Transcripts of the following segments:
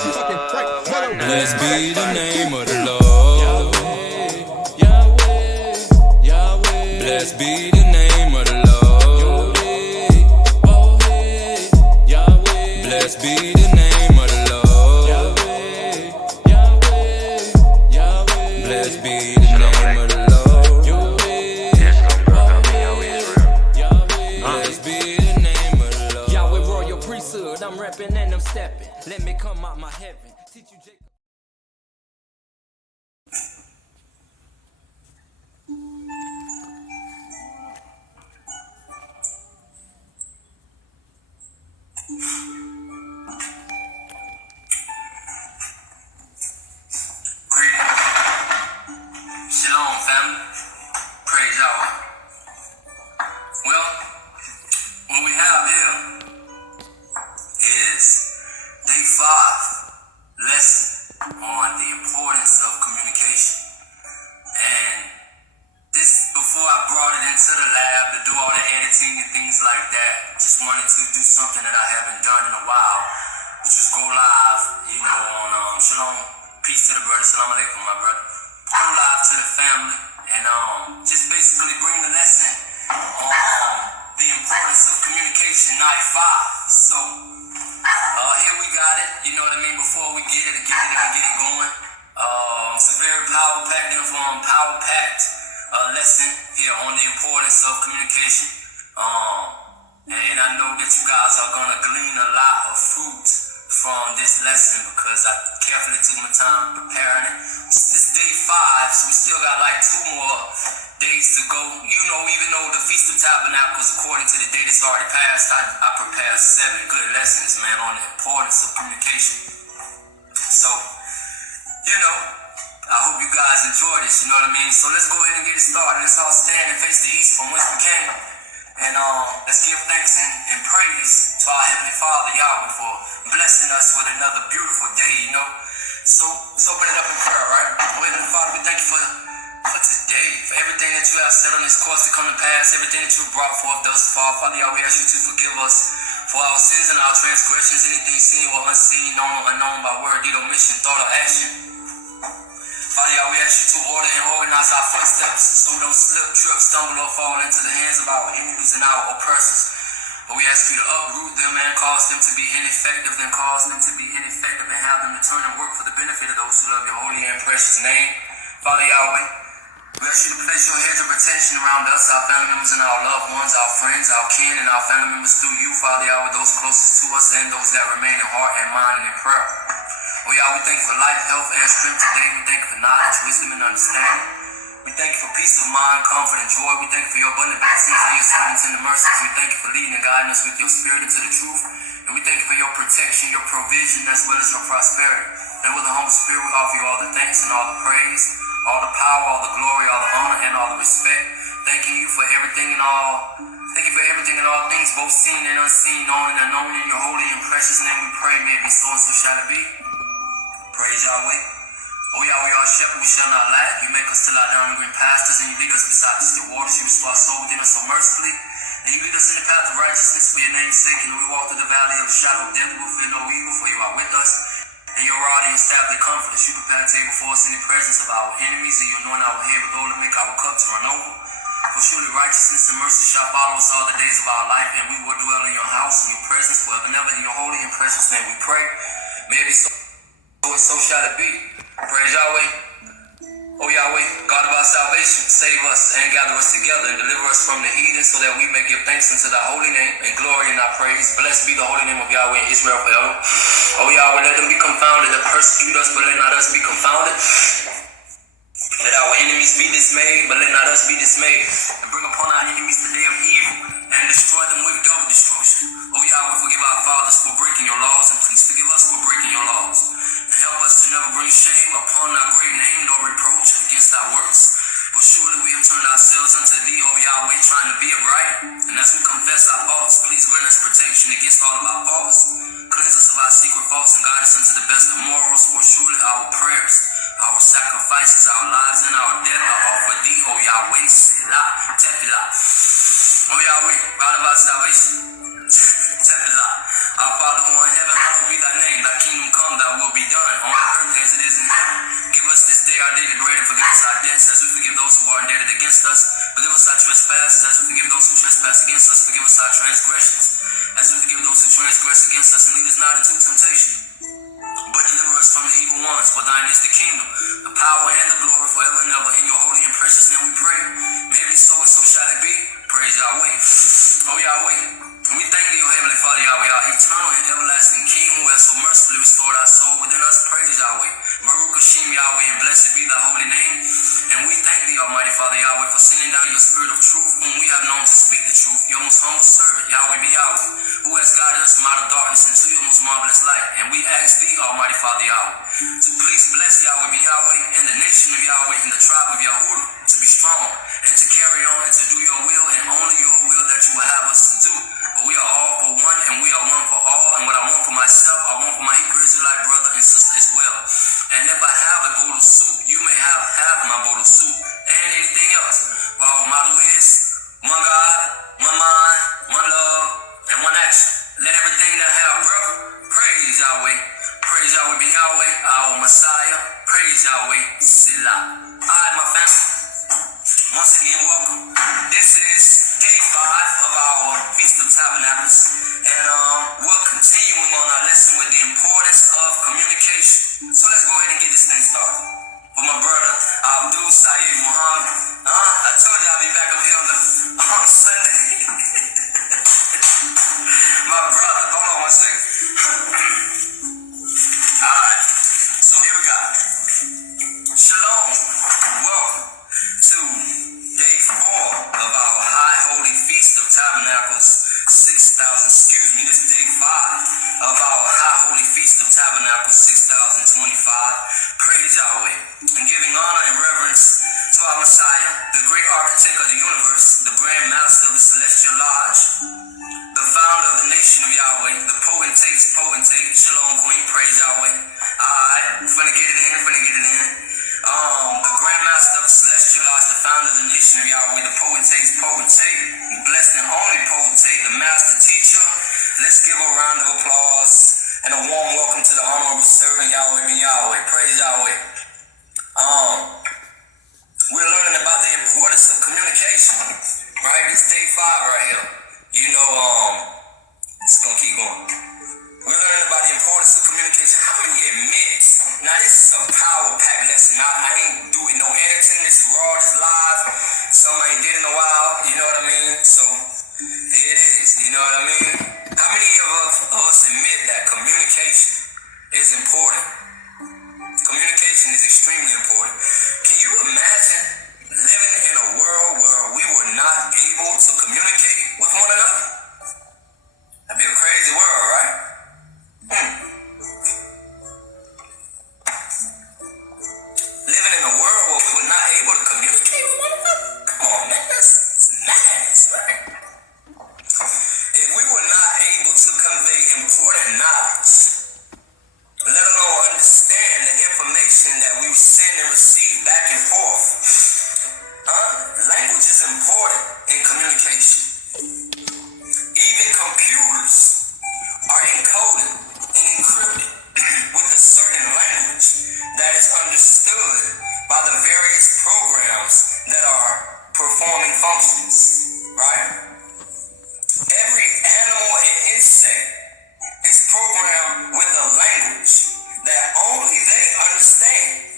Blessed be the name of the Lord. Blessed be the name of the Lord. Blessed be the name of the Lord. Blessed be the name of the Lord. Blessed be the name of the Lord. Yahweh royal priesthood, I'm reppin' and I'm steppin'. Let me come out my heaven. Teach you Jacob. Shalom, family. Praise Yahweh. Well, what we have here is day 5, lesson on the importance of communication. And this, before I brought it into the lab to do all the editing and things like that, just wanted to do something that I haven't done in a while, which was go live, on Shalom. Peace to the brother. Salam alaikum, my brother. Go live to the family and just basically bring the lesson on the importance of communication, night 5. So here we got it, you know what I mean, before we get it going. It's a very power-packed lesson here on the importance of communication. And I know that you guys are going to glean a lot of fruit from this lesson because I carefully took my time preparing it. This day 5, so we still got like 2 more days to go. Even though the Feast of Tabernacles, according to the date that's already passed, I prepared 7 good lessons, man, on the importance of communication. So, I hope you guys enjoy this, you know what I mean? So let's go ahead and get it started. Let's all stand and face the east from whence we came. And let's give thanks and praise to our Heavenly Father, Yahweh, for blessing us with another beautiful day, So let's open it up in prayer, right? Oh, Heavenly Father, we thank you for today, for everything that you have set on this course to come to pass, everything that you brought forth thus far. Father, Yahweh, we ask you to forgive us for our sins and our transgressions, anything seen or unseen, known or unknown by word, deed, omission, thought, or action. Father, we ask you to order and organize our footsteps so we don't slip, trip, stumble, or fall into the hands of our enemies and our oppressors. But we ask you to uproot them and cause them to be ineffective, and have them to turn and work for the benefit of those who love your holy and precious name. Father Yahweh, we ask you to place your hedge of protection around us, our family members and our loved ones, our friends, our kin, and our family members through you, Father Yahweh, those closest to us and those that remain in heart and mind and in prayer. Oh Yahweh, we thank you for life, health, and strength today. We thank you for knowledge, wisdom, and understanding. We thank you for peace of mind, comfort, and joy. We thank you for your abundant blessings and your sweet and tender mercies. We thank you for leading and guiding us with your spirit into the truth. And we thank you for your protection, your provision, as well as your prosperity. And with the humble spirit, we offer you all the thanks and all the praise, all the power, all the glory, all the honor, and all the respect. Thanking you for everything and all. Thank you for everything and all things, both seen and unseen, known and unknown. In your holy and precious name we pray, may it be so and so shall it be. Praise Yahweh. Oh Yahweh, our shepherd, we shall not lack. You make us to lie down in green pastures, and you lead us beside the still waters. You restore our soul within us so mercifully. And you lead us in the path of righteousness for your name's sake. And we walk through the valley of the shadow of death, we will fear no evil, for you are with us. And your rod and your staff, they comfort us. You prepare a table for us in the presence of our enemies, and you anoint our head with oil to make our cup to run over. For surely righteousness and mercy shall follow us all the days of our life, and we will dwell in your house and your presence forever and ever. In your holy and precious name we pray. May it be so. So shall it be. Praise Yahweh. Oh Yahweh, God of our salvation, save us and gather us together and deliver us from the heathen, so that we may give thanks unto thy holy name and glory in thy praise. Blessed be the holy name of Yahweh in Israel forever. Oh Yahweh, let them be confounded that persecute us, but let not us be confounded. Let our enemies be dismayed, but let not us be dismayed. And bring upon our enemies the day of evil, and destroy them with double destruction. Oh Yahweh, forgive our fathers for breaking your laws, and please forgive us for breaking your laws. And help us to never bring shame upon thy great name, nor reproach against thy works. For surely we have turned ourselves unto thee, O Yahweh, trying to be upright. And as we confess our faults, please grant us protection against all of our faults. Cleanse us of our secret faults and guide us into the best of morals. For surely our prayers, Our sacrifices, our lives, and our death are offered thee, O Yahweh, Selah, Tefillah. O Yahweh, God of our salvation, Tefillah. Our Father who art in heaven, hallowed be thy name. Thy kingdom come, thy will be done, on earth as it is in heaven. Give us this day our daily bread, and forgive us our debts as we forgive those who are indebted against us. Forgive us our trespasses as we forgive those who trespass against us. Forgive us our transgressions as we forgive those who transgress against us. And lead us not into temptation, but deliver us from the evil ones. For thine is the kingdom, the power, and the glory forever and ever. In your holy and precious name we pray. May it be so, and so shall it be. Praise Yahweh. Oh Yahweh, we thank thee, O Heavenly Father Yahweh, our eternal and everlasting King, who has so mercifully restored our soul within us. Praise Yahweh. Baruch Hashem Yahweh, and blessed be thy holy name. And we thank thee, Almighty Father Yahweh, for sending down your spirit of truth, whom we have known to speak the truth, your most humble servant, Yahweh be Yahweh, who has guided us from out of darkness into your most marvelous light. And we ask thee, Almighty Father Yahweh, to please bless Yahweh be Yahweh, and the nation of Yahweh, and the tribe of Yahudah, to be strong, and to carry on, and to do your will, and only your will that you will have us to do. But we are all for one, and we are one for all, and what I want for myself, I want for my Hebrew Israelite brother and sister as well. And if I have a bowl of soup, you may have half my bowl of soup, and anything else. For our motto is one God, one mind, one love, and one action. Let everything that have breath praise Yahweh. Praise Yahweh be Yahweh, our Messiah. Praise Yahweh, Selah. Alright, my family. Once again, welcome. This is day 5 of our Feast of Tabernacles, and we're continuing on our lesson with the importance of communication. So let's go ahead and get this thing started. With my brother, Abdul Saeed Muhammad. I told you I'll be back up here on Sunday. My brother, hold on one second. Alright, so here we go. Shalom. Welcome to day 4 of our High Holy Feast of Tabernacles 6000. This is day 5 of our High Holy Feast of Tabernacles 6025. Praise Yahweh, and giving honor and reverence to our Messiah, the great architect of the universe, the grand master of the celestial lodge, the founder of the nation of Yahweh, the potentate, Shalom Queen, praise Yahweh. Alright, finna get it in. The Grand Master of the Celestial Lodge, the founder of the nation of Yahweh, the potentate, the blessed and only potentate, the master teacher. Let's give a round of applause and a warm welcome to the honorable servant, Yahweh be Yahweh. Praise Yahweh. We're learning about the importance of communication, right? It's day 5 right here. You know, it's gonna keep going. We're learning about the importance of communication. How many admit? Now this is a power-packed lesson. I ain't doing no editing. This is raw, this live. Some I ain't did in a while. You know what I mean? So here it is. You know what I mean? How many of us admit that communication is important? Communication is extremely important. Can you imagine living in a world where we were not able to communicate with one another? That'd be a crazy world, right? Living in a world where we were not able to communicate with one another? Come on, man, that's madness, right? If we were not able to convey important knowledge, let alone understand the information that we send and receive back and forth, language is important in communication. Even computers are encoded and encrypted with a certain language that is understood by the various programs that are performing functions, right? Every animal and insect is programmed with a language that only they understand.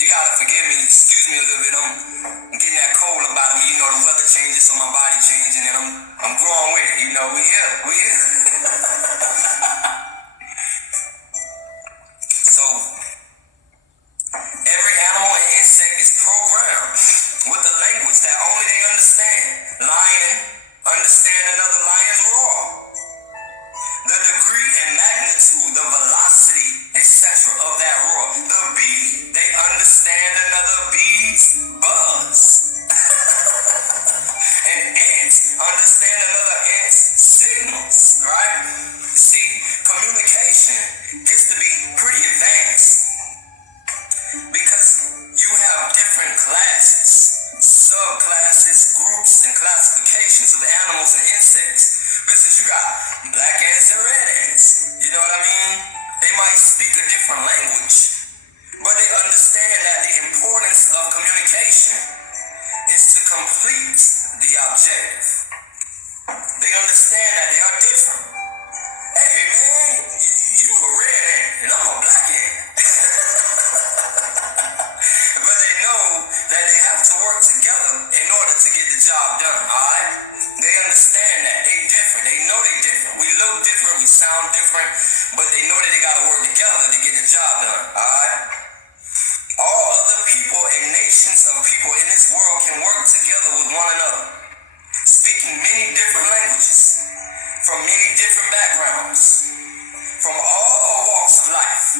You gotta forgive me, excuse me a little bit, I'm getting that cold about me. You know, the weather changes, so my body changing, and I'm growing with it. You know, we here. So, every animal and insect is programmed with a language that only they understand. Lion understand another lion's roar. The degree and magnitude, the velocity, etc. of that roar. The bee, they understand another bee's buzz. And ants understand another ant's signals, right? See, communication gets to be pretty advanced because groups and classifications of animals and insects. For instance, you got black ants and red ants. You know what I mean? They might speak a different language, but they understand that the importance of communication is to complete the objective. They understand that they are different. Hey man, you a red ant and I'm a black ant. But they know that they have to work together in order to get the job done, alright? They understand that. They different. They know they different. We look different, we sound different, but they know that they gotta work together to get the job done, alright? All other people and nations of people in this world can work together with one another, speaking many different languages, from many different backgrounds, from all walks of life.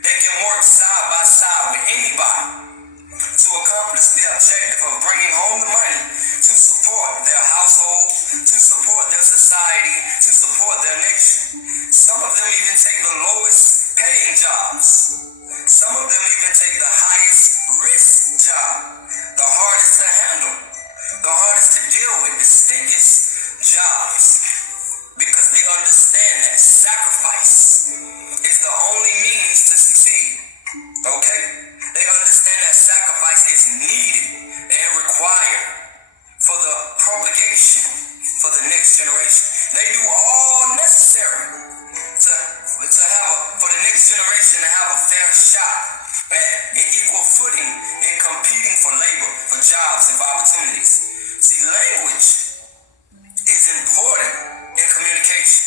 They can work side by side with anybody to accomplish the objective of bringing home the money to support their household, to support their society, to support their nation. Some of them even take the lowest paying jobs. Some of them even take the highest risk job, the hardest to handle, the hardest to deal with, the stickiest jobs, because they understand that sacrifice is the only means to succeed. Okay? They understand that sacrifice is needed and required for the propagation for the next generation. They do all necessary for the next generation to have a fair shot at an equal footing in competing for labor, for jobs, and for opportunities. See, language is important in communication.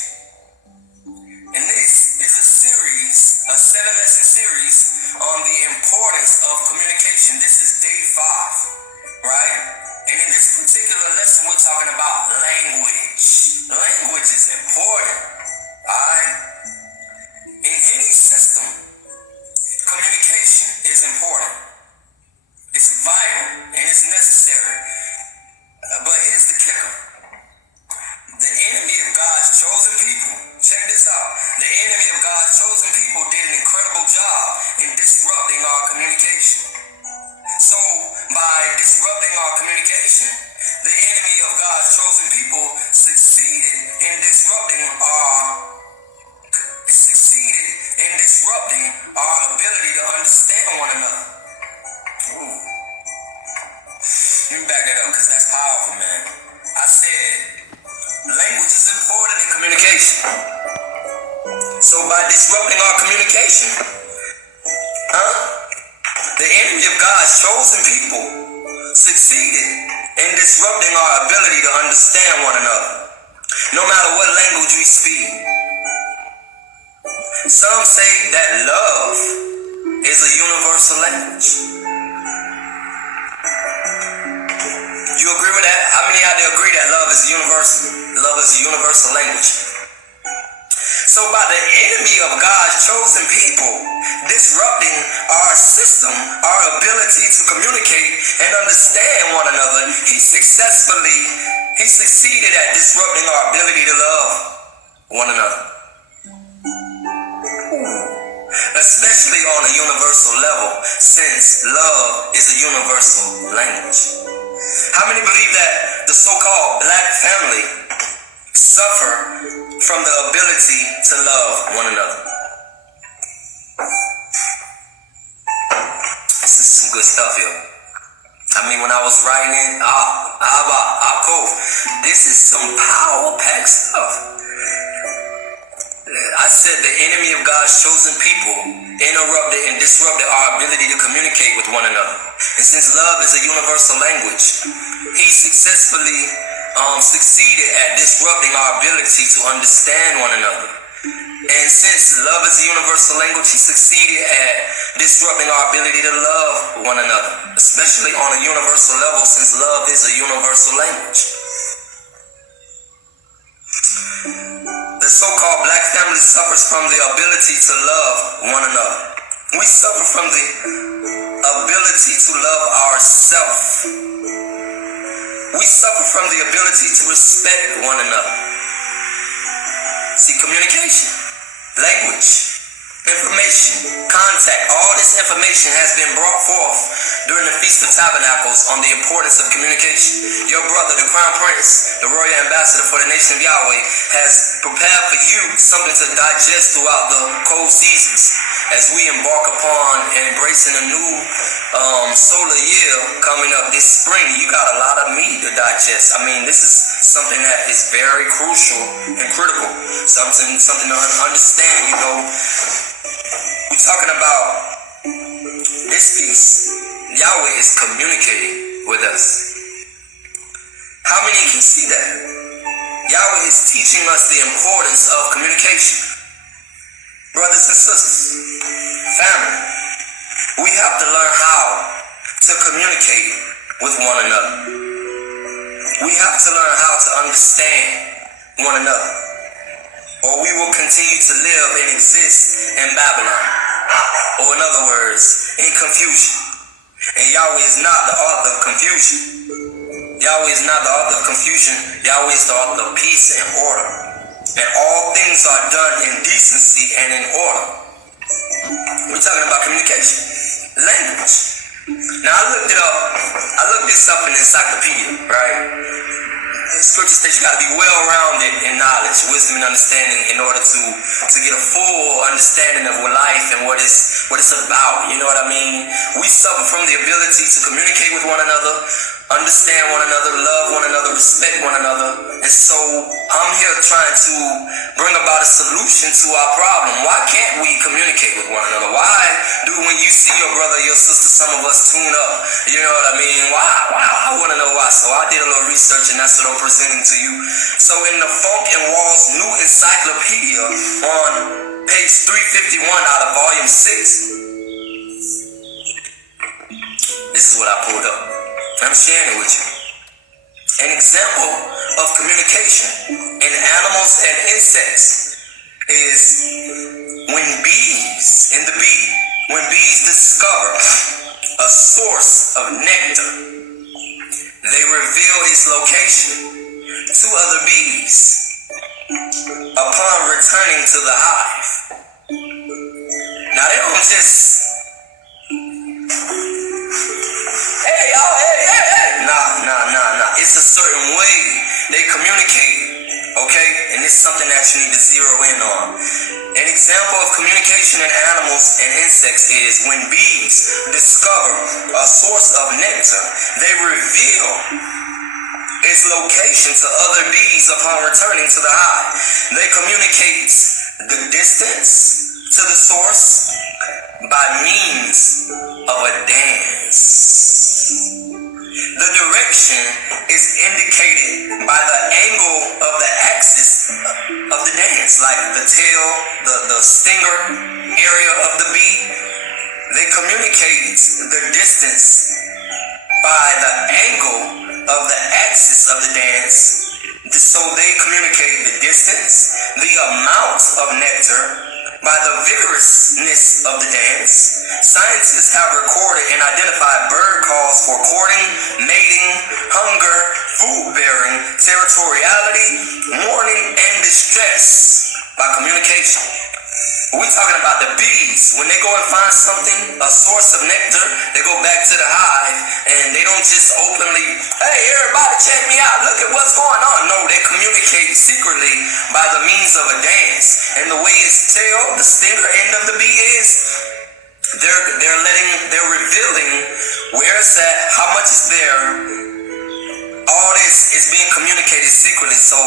And this is a series, a 7-lesson series on the importance of communication. This is day 5, right? And in this particular lesson, we're talking about language. Language is important, alright? In any system, communication is important. It's vital and it's necessary. But here's the kicker. The enemy of God's chosen people, check this out. The enemy of God's chosen people did an incredible job in disrupting our communication. So, by disrupting our communication, the enemy of God's chosen people succeeded in disrupting our ability to understand one another. Ooh. Let me back that up, because that's powerful, man. I said, language is important in communication. So by disrupting our communication, the enemy of God's chosen people succeeded in disrupting our ability to understand one another, no matter what language we speak. Some say that love is a universal language. You agree with that? How many out there agree that love is a universal language? So by the enemy of God's chosen people disrupting our system, our ability to communicate and understand one another, he succeeded at disrupting our ability to love one another. Especially on a universal level, since love is a universal language. How many believe that the so-called black family suffer from the ability to love one another? This is some good stuff here. I mean, when I was writing this is some power-packed stuff. I said the enemy of God's chosen people interrupted and disrupted our ability to communicate with one another. And since love is a universal language, he successfully succeeded at disrupting our ability to understand one another. And since love is a universal language, he succeeded at disrupting our ability to love one another, especially on a universal level, since love is a universal language. The so-called black family suffers from the ability to love one another. We suffer from the ability to love ourselves. We suffer from the ability to respect one another. See, communication, language, information, contact, all this information has been brought forth during the Feast of Tabernacles on the importance of communication. Your brother, the Crown Prince, the Royal Ambassador for the Nation of Yahweh, has prepared for you something to digest throughout the cold seasons as we embark upon embracing a new solar year coming up this spring. You got a lot of meat to digest. I mean, this is something that is very crucial and critical, something to understand. We're talking about this feast. Yahweh is communicating with us. How many can see that? Yahweh is teaching us the importance of communication. Brothers and sisters, family, we have to learn how to communicate with one another. We have to learn how to understand one another, or we will continue to live and exist in Babylon, or in other words, in confusion. And Yahweh is not the author of confusion. Yahweh is not the author of confusion. Yahweh is the author of peace and order. And all things are done in decency and in order. We're talking about communication. Language. Now I looked this up in the encyclopedia, right? Scripture says you got to be well-rounded in knowledge, wisdom, and understanding in order to get a full understanding of life and what it's about. You know what I mean? We suffer from the ability to communicate with one another, understand one another, love one another, respect one another. And so I'm here trying to bring about a solution to our problem. Why can't we communicate with one another? Why do when you see your brother, your sister, some of us tune up? You know what I mean? Why? I want to know why. So I did a little research, and that's what I'm presenting to you. So in the Funk and Walls New Encyclopedia on page 351 out of volume 6, this is what I pulled up. I'm sharing it with you. An example of communication in animals and insects is when bees discover a source of nectar, they reveal its location to other bees upon returning to the hive. Now they don't just Nah. It's a certain way they communicate, okay? And it's something that you need to zero in on. An example of communication in animals and insects is when bees discover a source of nectar, they reveal its location to other bees upon returning to the hive. They communicate the distance to the source by means of a dance. The direction is indicated by the angle of the axis of the dance, like the tail, the stinger area of the bee. They communicate the distance by the angle of the axis of the dance. So they communicate the distance, the amount of nectar, by the vigorousness of the dance. Scientists have recorded and identified bird calls for courting, mating, hunger, food-bearing, territoriality, mourning, and distress by communication. We're talking about the bees. When they go and find something, a source of nectar, they go back to the hive, and they don't just openly, hey, everybody check me out, look at what's going on. No, they communicate secretly by the means of a dance. And the way its tail, the stinger end of the bee is, they're revealing where it's at, how much is there. All this is being communicated secretly, so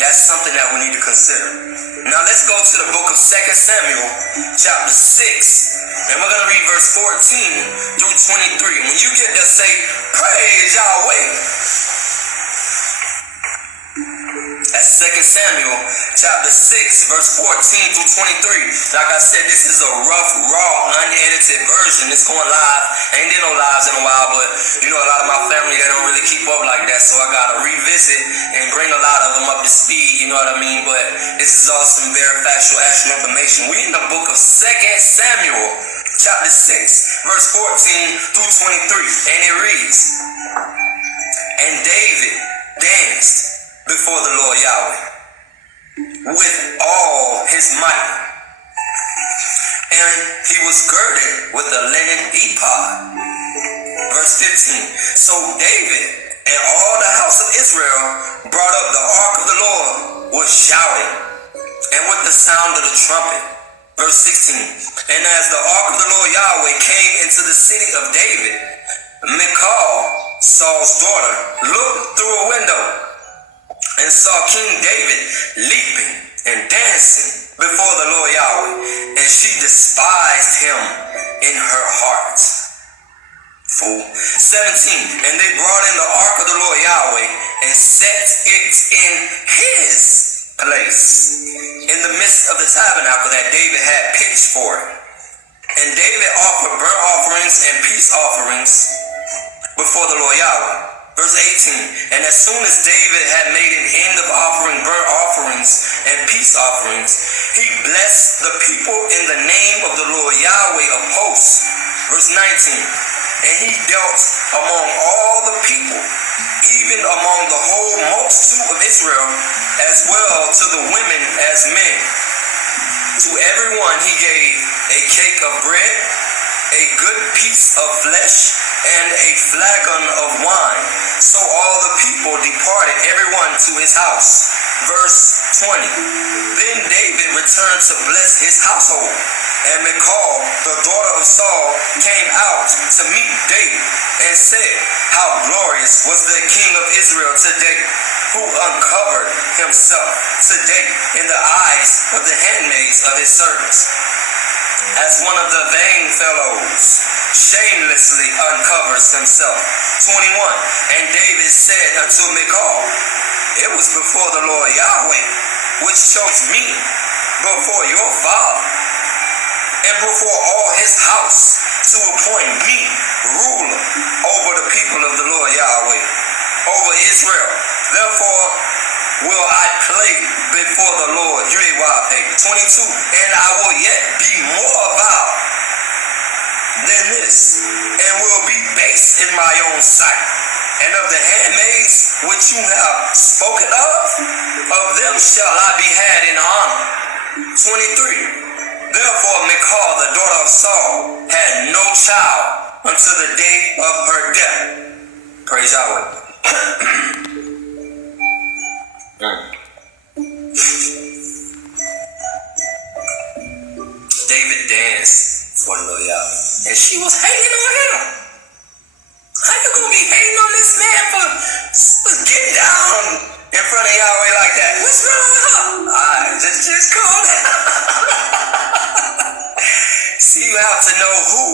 that's something that we need to consider. Now let's go to the book of 2 Samuel, chapter 6, and we're going to read verse 14 through 23. When you get there, say, praise Yahweh. That's 2 Samuel, chapter 6, verse 14 through 23. Like I said, this is a rough, raw, unedited version. It's going live. Ain't did no lives in a while, but a lot of my family, they don't really keep up like that, so I got to revisit and bring a lot of them up to speed, you know what I mean? But this is all some very factual, actual information. We in the book of 2 Samuel, chapter 6, verse 14 through 23, and it reads, and David danced before the Lord Yahweh with all his might, and he was girded with a linen ephod. Verse 15. So David and all the house of Israel brought up the ark of the Lord with shouting and with the sound of the trumpet. Verse 16. And as the ark of the Lord Yahweh came into the city of David, Michal, Saul's daughter, looked through a window and saw King David leaping and dancing before the Lord Yahweh, and she despised him in her heart. Fool. 17. And they brought in the ark of the Lord Yahweh and set it in his place in the midst of the tabernacle that David had pitched for it. And David offered burnt offerings and peace offerings before the Lord Yahweh. Verse 18. And as soon as David had made an end of offering burnt offerings and peace offerings, he blessed the people in the name of the Lord Yahweh of hosts. Verse 19. And he dealt among all the people, even among the whole multitude of Israel, as well to the women as men. To everyone he gave a cake of bread, a good piece of flesh, and a flagon of wine. So all the people departed, everyone to his house. Verse 20. Then David returned to bless his household. And Michal, the daughter of Saul, came out to meet David and said, How glorious was the king of Israel today, who uncovered himself today in the eyes of the handmaids of his servants, as one of the vain fellows shamelessly uncovers himself. 21. And David said unto Michal, It was before the Lord Yahweh, which chose me before your father, and before all his house, to appoint me ruler over the people of the Lord Yahweh, over Israel. Therefore will I play before the Lord. 22. And I will yet be more vile than this, and will be base in my own sight. And of the handmaids which you have spoken of them shall I be had in honor. 23. Therefore Michal, the daughter of Saul, had no child until the day of her death. Praise Yahweh. David danced for the Lord Yahweh, and she was hating on him. How you gonna be hating on this man for getting down in front of Yahweh like that? What's wrong with her? Alright, just calm down. See, you have to know who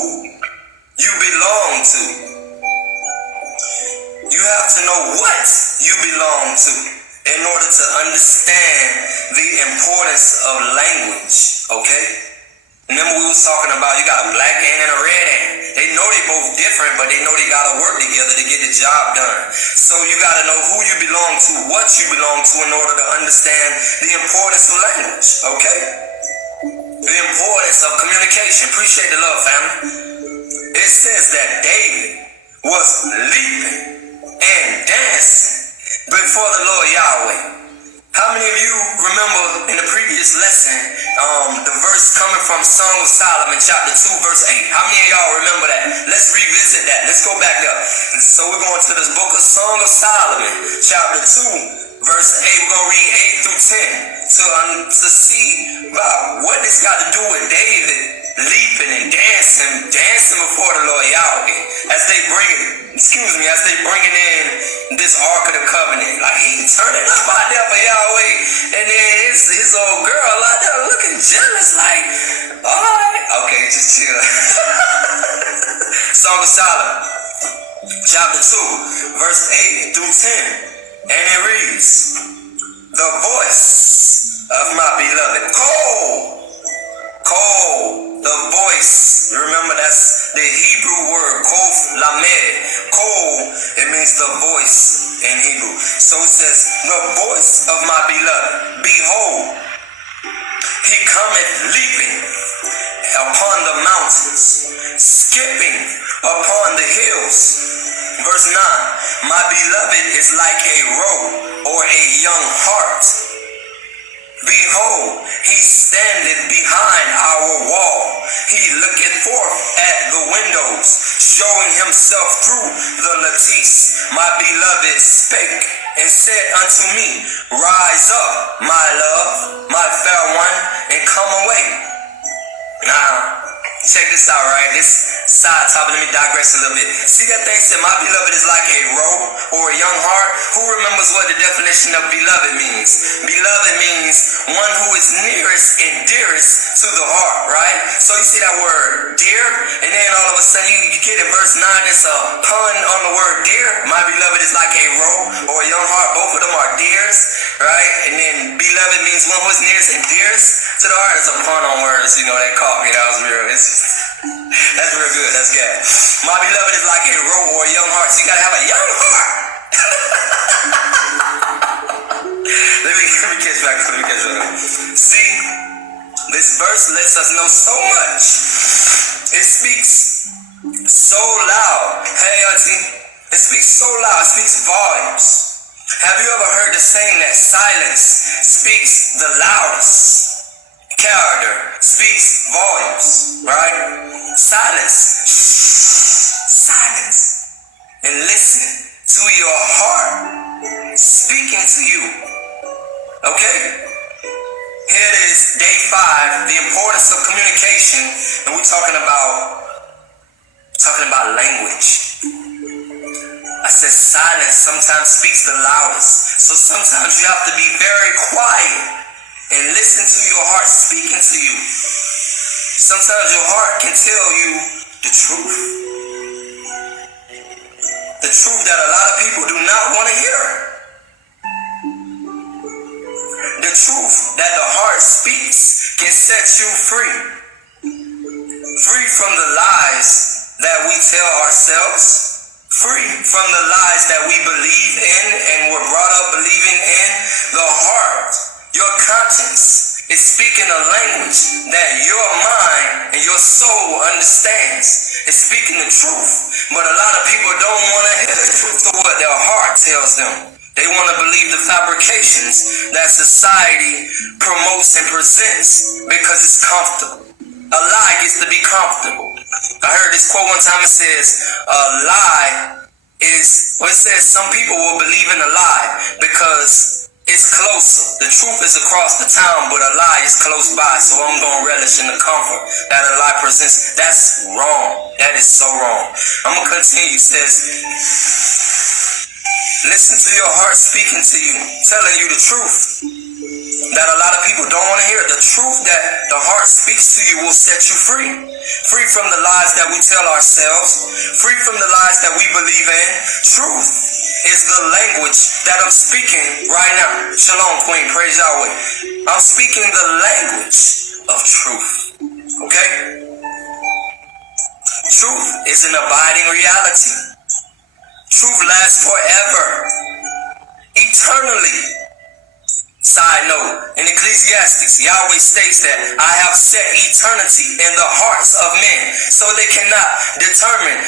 you belong to. You have to know what you belong to in order to understand the importance of language, okay? Remember we was talking about you got a black ant and a red ant. They know they both different, but they know they gotta work together to get the job done. So you gotta know who you belong to, what you belong to in order to understand the importance of language, okay? The importance of communication. Appreciate the love, family. It says that David was leaping and dancing before the Lord Yahweh. How many of you remember in the previous lesson, the verse coming from Song of Solomon, chapter 2, verse 8? How many of y'all remember that? Let's revisit that. Let's go back up. And so we're going to this book of Song of Solomon, chapter 2, verse 8. We're going to read 8 through 10 to see about what this got to do with David leaping and dancing before the Lord Yahweh as they bring in this Ark of the Covenant. Like he turning up out there for Yahweh, and then his old girl out there looking jealous like, all right, okay, just chill. Song of Solomon, chapter 2, verse 8 through 10, and it reads, The voice of my beloved, Kol, the voice. You remember that's the Hebrew word, Kof Lamed. Kol, it means the voice in Hebrew. So it says, the voice of my beloved. Behold, he cometh leaping upon the mountains, skipping upon the hills. Verse 9, my beloved is like a roe or a young hart. Behold, he standeth behind our wall. He looketh forth at the windows, showing himself through the lattice. My beloved spake and said unto me, Rise up, my love, my fair one, and come away. Now, check this out, right? This side topic, let me digress a little bit. See that thing said, my beloved is like a roe or a young hart? Who remembers what the definition of beloved means? Beloved means one who is nearest and dearest to the heart, right? So you see that word dear, and then all of a sudden you get in verse 9, it's a pun on the word dear. My beloved is like a roe or a young hart. Both of them are dears, right? And then beloved means one who is nearest and dearest to the heart. It's a pun on words, that caught me. That was real. That's real good. That's good. My beloved is like a roe or a young heart. So you gotta have a young heart. Let me catch back. See, this verse lets us know so much. It speaks so loud. Hey, auntie, it speaks so loud. It speaks volumes. Have you ever heard the saying that silence speaks the loudest? Character speaks volumes, right? Silence. And listen to your heart speaking to you. Okay? Here it is, day 5, the importance of communication. And we're talking about language. I said silence sometimes speaks the loudest. So sometimes you have to be very quiet and listen to your heart speaking to you. Sometimes your heart can tell you the truth. The truth that a lot of people do not want to hear. The truth that the heart speaks can set you free. Free from the lies that we tell ourselves. Free from the lies that we believe in and were brought up believing in. The heart, your conscience, is speaking a language that your mind and your soul understands. It's speaking the truth. But a lot of people don't want to hear the truth of what their heart tells them. They want to believe the fabrications that society promotes and presents because it's comfortable. A lie gets to be comfortable. I heard this quote one time. It says, a lie is, it says some people will believe in a lie because it's closer. The truth is across the town, but a lie is close by. So I'm going to relish in the comfort that a lie presents. That's wrong. That is so wrong. I'm going to continue. It says, listen to your heart speaking to you, telling you the truth that a lot of people don't want to hear. The truth that the heart speaks to you will set you free. Free from the lies that we tell ourselves. Free from the lies that we believe in. Truth is the language that I'm speaking right now. Shalom, Queen. Praise Yahweh. I'm speaking the language of truth. Okay? Truth is an abiding reality. Truth lasts forever. Eternally. Side note, in Ecclesiastes, Yahweh states that I have set eternity in the hearts of men so they cannot determine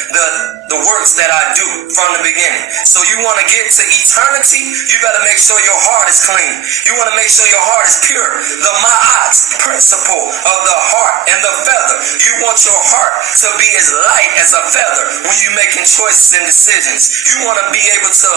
the works that I do from the beginning. So you want to get to eternity, you better make sure your heart is clean. You want to make sure your heart is pure. The ma'at principle of the heart and the feather. You want your heart to be as light as a feather when you're making choices and decisions. You want to be able to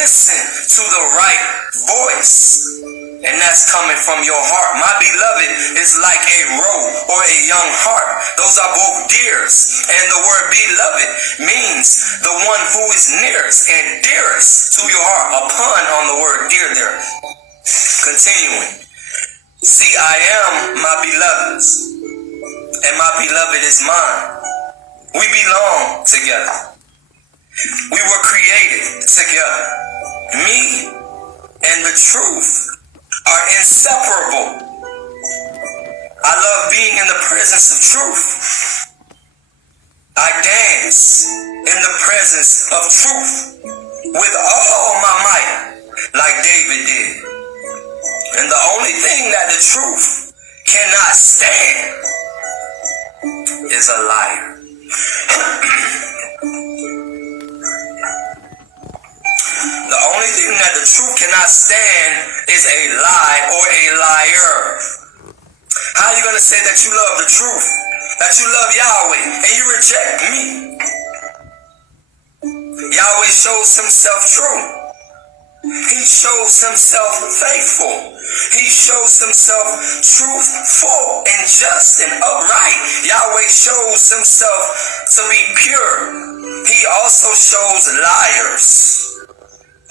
listen to the right voice. And that's coming from your heart. My beloved is like a roe or a young hart. Those are both dears. And the word beloved means the one who is nearest and dearest to your heart. A pun on the word dear there. Continuing. See, I am my beloved's, and my beloved is mine. We belong together. We were created together. Me and the truth are inseparable. I love being in the presence of truth. I dance in the presence of truth with all my might, like David did. And the only thing that the truth cannot stand is a liar. The only thing that the truth cannot stand is a lie or a liar. How are you going to say that you love the truth, that you love Yahweh, and you reject me? Yahweh shows himself true. He shows himself faithful. He shows himself truthful and just and upright. Yahweh shows himself to be pure. He also shows liars,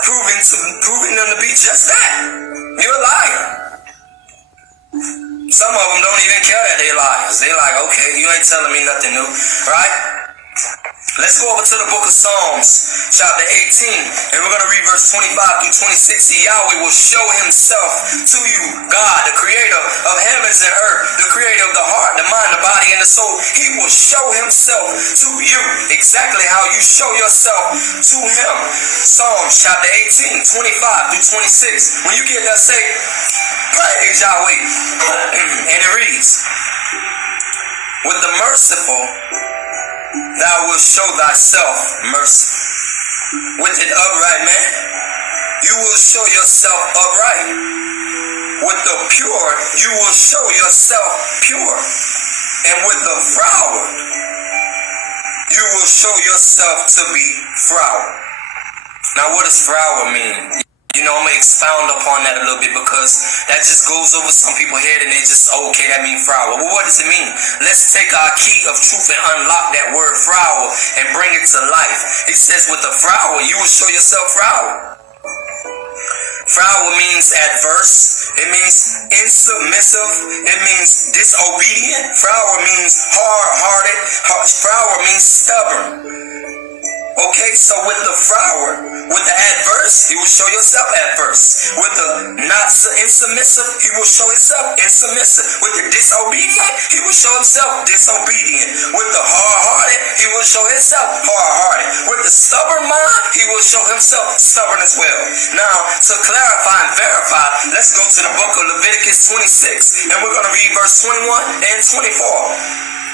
proving them to be just that. You're a liar. Some of them don't even care that they're liars. They're like, okay, you ain't telling me nothing new, right? Let's go over to the book of Psalms, chapter 18, and we're going to read verse 25 through 26. See, Yahweh will show himself to you, God, the creator of heavens and earth, the creator of the heart, the mind, the body, and the soul. He will show himself to you exactly how you show yourself to him. Psalms, chapter 18, 25 through 26. When you get that, say, praise Yahweh. And it reads, with the merciful, thou wilt show thyself mercy. With an upright man, you will show yourself upright. With the pure, you will show yourself pure. And with the froward, you will show yourself to be froward. Now, what does froward mean? You know, I'm going to expound upon that a little bit because that just goes over some people's head and they just, okay, that means froward. Well, what does it mean? Let's take our key of truth and unlock that word froward and bring it to life. He says, with the froward, you will show yourself froward. Froward means adverse. It means insubmissive. It means disobedient. Froward means hard-hearted. Froward means stubborn. Okay, so with the froward, with the adverse, he will show yourself adverse. With the not insubmissive, he will show himself insubmissive. With the disobedient, he will show himself disobedient. With the hard-hearted, he will show himself hard-hearted. With the stubborn mind, he will show himself stubborn as well. Now, to clarify and verify, let's go to the book of Leviticus 26, and we're going to read verse 21 and 24.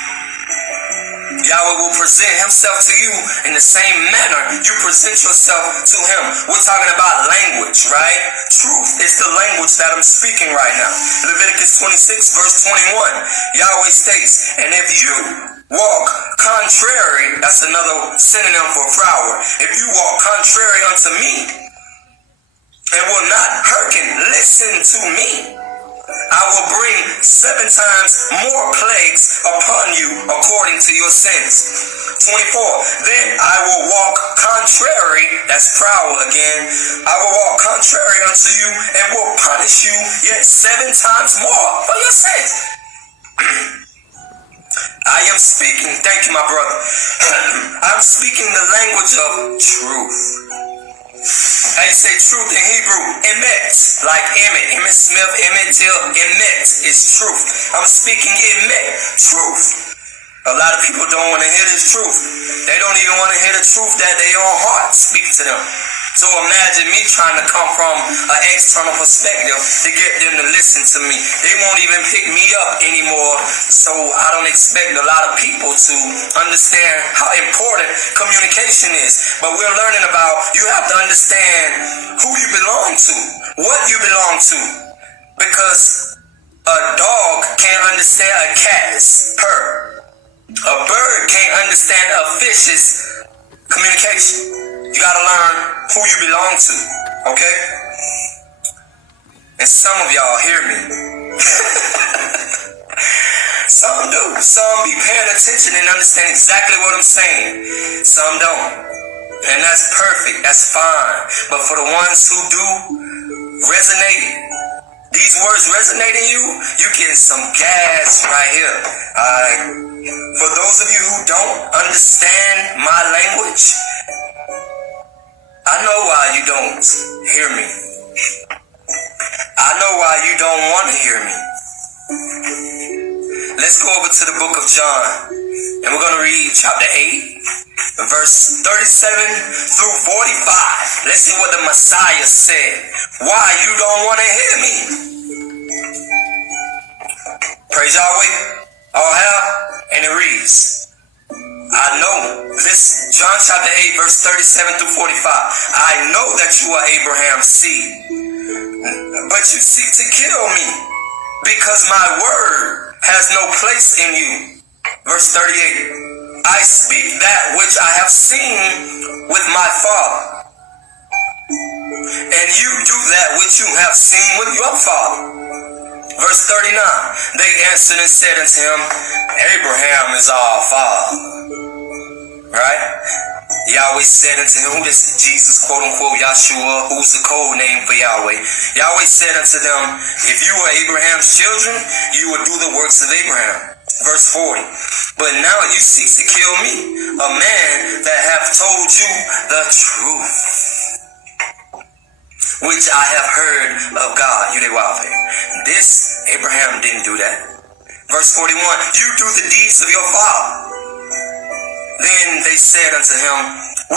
Yahweh will present himself to you in the same manner you present yourself to him. We're talking about language, right? Truth is the language that I'm speaking right now. Leviticus 26 verse 21. Yahweh states, and if you walk contrary, that's another synonym for froward. If you walk contrary unto me and will not hearken, listen to me, I will bring 7 times more plagues upon you according to your sins. 24. Then I will walk contrary, that's proud again. I will walk contrary unto you and will punish you yet 7 times more for your sins. I am speaking, thank you my brother. I'm speaking the language of truth. How you say truth in Hebrew? Emet, like Emmett Smith, Emmett Till. Emet is truth. I'm speaking emet, truth. A lot of people don't want to hear this truth. They don't even want to hear the truth that their own heart speaks to them. So imagine me trying to come from an external perspective to get them to listen to me. They won't even pick me up anymore. So I don't expect a lot of people to understand how important communication is. But we're learning about you have to understand who you belong to, what you belong to. Because a dog can't understand a cat's purr. A bird can't understand a fish's communication. You gotta learn who you belong to, okay? And some of y'all hear me. Some do. Some be paying attention and understand exactly what I'm saying. Some don't. And that's perfect. That's fine. But for the ones who do resonate, these words resonate in you, you getting some gas right here. For those of you who don't understand my language, I know why you don't hear me. I know why you don't want to hear me. Let's go over to the book of John, and we're going to read chapter 8, verse 37 through 45. Let's see what the Messiah said. Why you don't want to hear me. Praise Yahweh. All hell. And it reads, I know this, John chapter 8, verse 37 through 45. I know that you are Abraham's seed, but you seek to kill me because my word has no place in you. Verse 38. I speak that which I have seen with my Father, and you do that which you have seen with your father. Verse 39, they answered and said unto him, Abraham is our father. Right? Yahweh said unto him, who this Jesus, quote unquote, Yahshua, who's the code name for Yahweh. Yahweh said unto them, if you were Abraham's children, you would do the works of Abraham. Verse 40, but now you seek to kill me, a man that have told you the truth, which I have heard of God. You they wild here. This, Abraham didn't do that. Verse 41, you do the deeds of your father. Then they said unto him,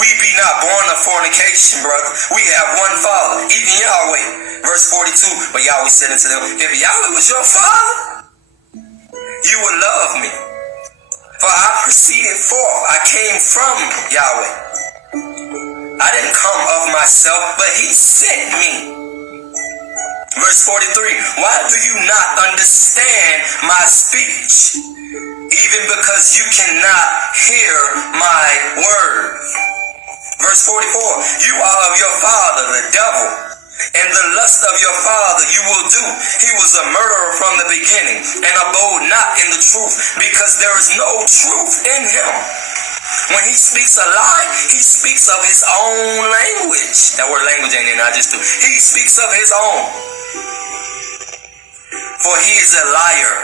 we be not born of fornication, brother. We have one father, even Yahweh. Verse 42, but Yahweh said unto them, if Yahweh was your father, you would love me. For I proceeded forth, I came from Yahweh. I didn't come of myself, but he sent me. Verse 43, why do you not understand my speech? Even because you cannot hear my word. Verse 44, you are of your father, the devil, and the lust of your father you will do. He was a murderer from the beginning, and abode not in the truth, because there is no truth in him. When he speaks a lie, he speaks of his own language. That word language ain't in, I just do. He speaks of his own. For he is a liar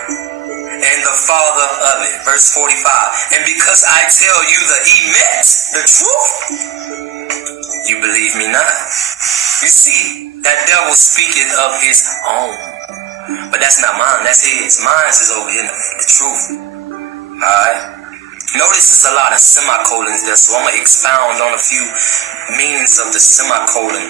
and the father of it. Verse 45. And because I tell you the emet, the truth, you believe me not. You see, that devil speaketh of his own. But that's not mine, that's his. Mine is over here, the truth. Alright? Notice there's a lot of semicolons there, so I'm going to expound on a few meanings of the semicolon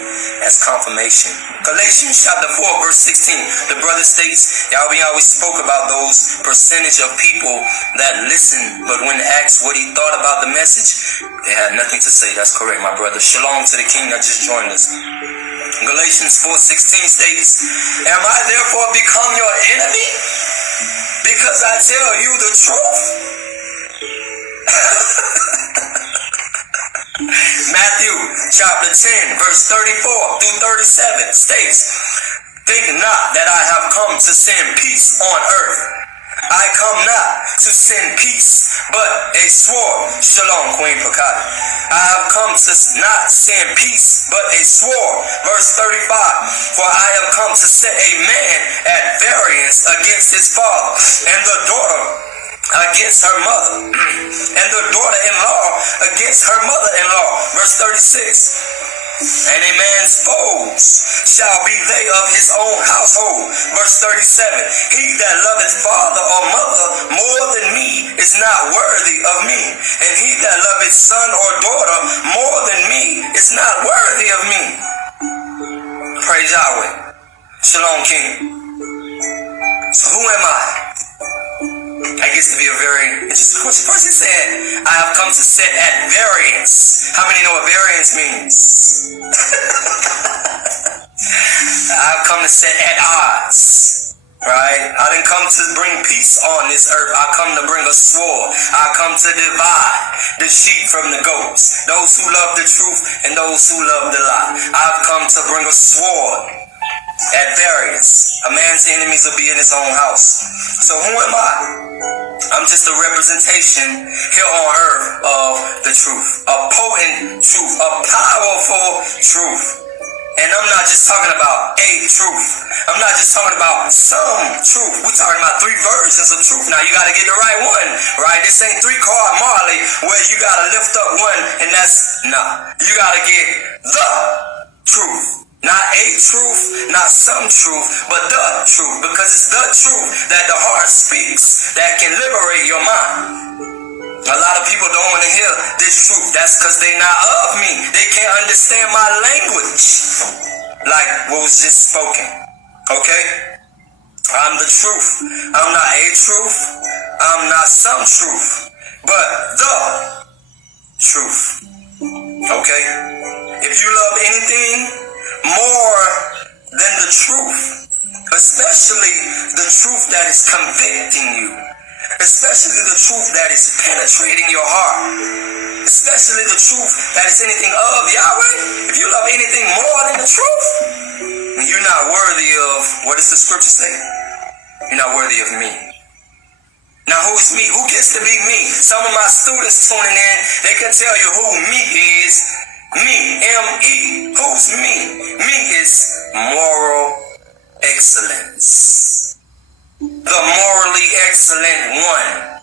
as confirmation. Galatians chapter 4, verse 16. The brother states, Yahweh always spoke about those percentage of people that listen, but when asked what he thought about the message, they had nothing to say. That's correct, my brother. Shalom to the king that just joined us. Galatians 4:16 states, am I therefore become your enemy because I tell you the truth? Matthew chapter 10 verse 34 through 37 states, think not that I have come to send peace on earth. I come not to send peace, but a sword. Shalom, Queen Pakati. I have come to not send peace, but a sword. Verse 35, for I have come to set a man at variance against his father, and the daughter against her mother, and the daughter-in-law against her mother-in-law. Verse 36, and a man's foes shall be they of his own household. Verse 37, he that loveth father or mother more than me is not worthy of me, and he that loveth son or daughter more than me is not worthy of me. Praise Yahweh. Shalom, King. So who am I? That gets to be a very interesting question. First he said, I have come to set at variance. How many know what variance means? I have come to set at odds. Right? I didn't come to bring peace on this earth. I come to bring a sword. I come to divide the sheep from the goats. Those who love the truth and those who love the lie. I've come to bring a sword at variance. A man's enemies will be in his own house. So who am I? I'm just a representation here on earth of the truth. A potent truth. A powerful truth. And I'm not just talking about a truth. I'm not just talking about some truth. We're talking about 3 versions of truth. Now you got to get the right one, right? This ain't 3-card Marley where you got to lift up one and that's, nah. You got to get the truth. Not a truth, not some truth, but the truth. Because it's the truth that the heart speaks that can liberate your mind. A lot of people don't want to hear this truth. That's because they're not of me. They can't understand my language like what was just spoken. Okay? I'm the truth. I'm not a truth. I'm not some truth. But the Truth. Okay? If you love anything more than the truth, especially the truth that is convicting you, especially the truth that is penetrating your heart, especially the truth that is anything of Yahweh, if you love anything more than the truth, then you're not worthy of, what does the scripture say? You're not worthy of me. Now, who is me? Who gets to be me? Some of my students tuning in, they can tell you who me is. Me, M-E. Who's me? Me is moral excellence. The morally excellent one.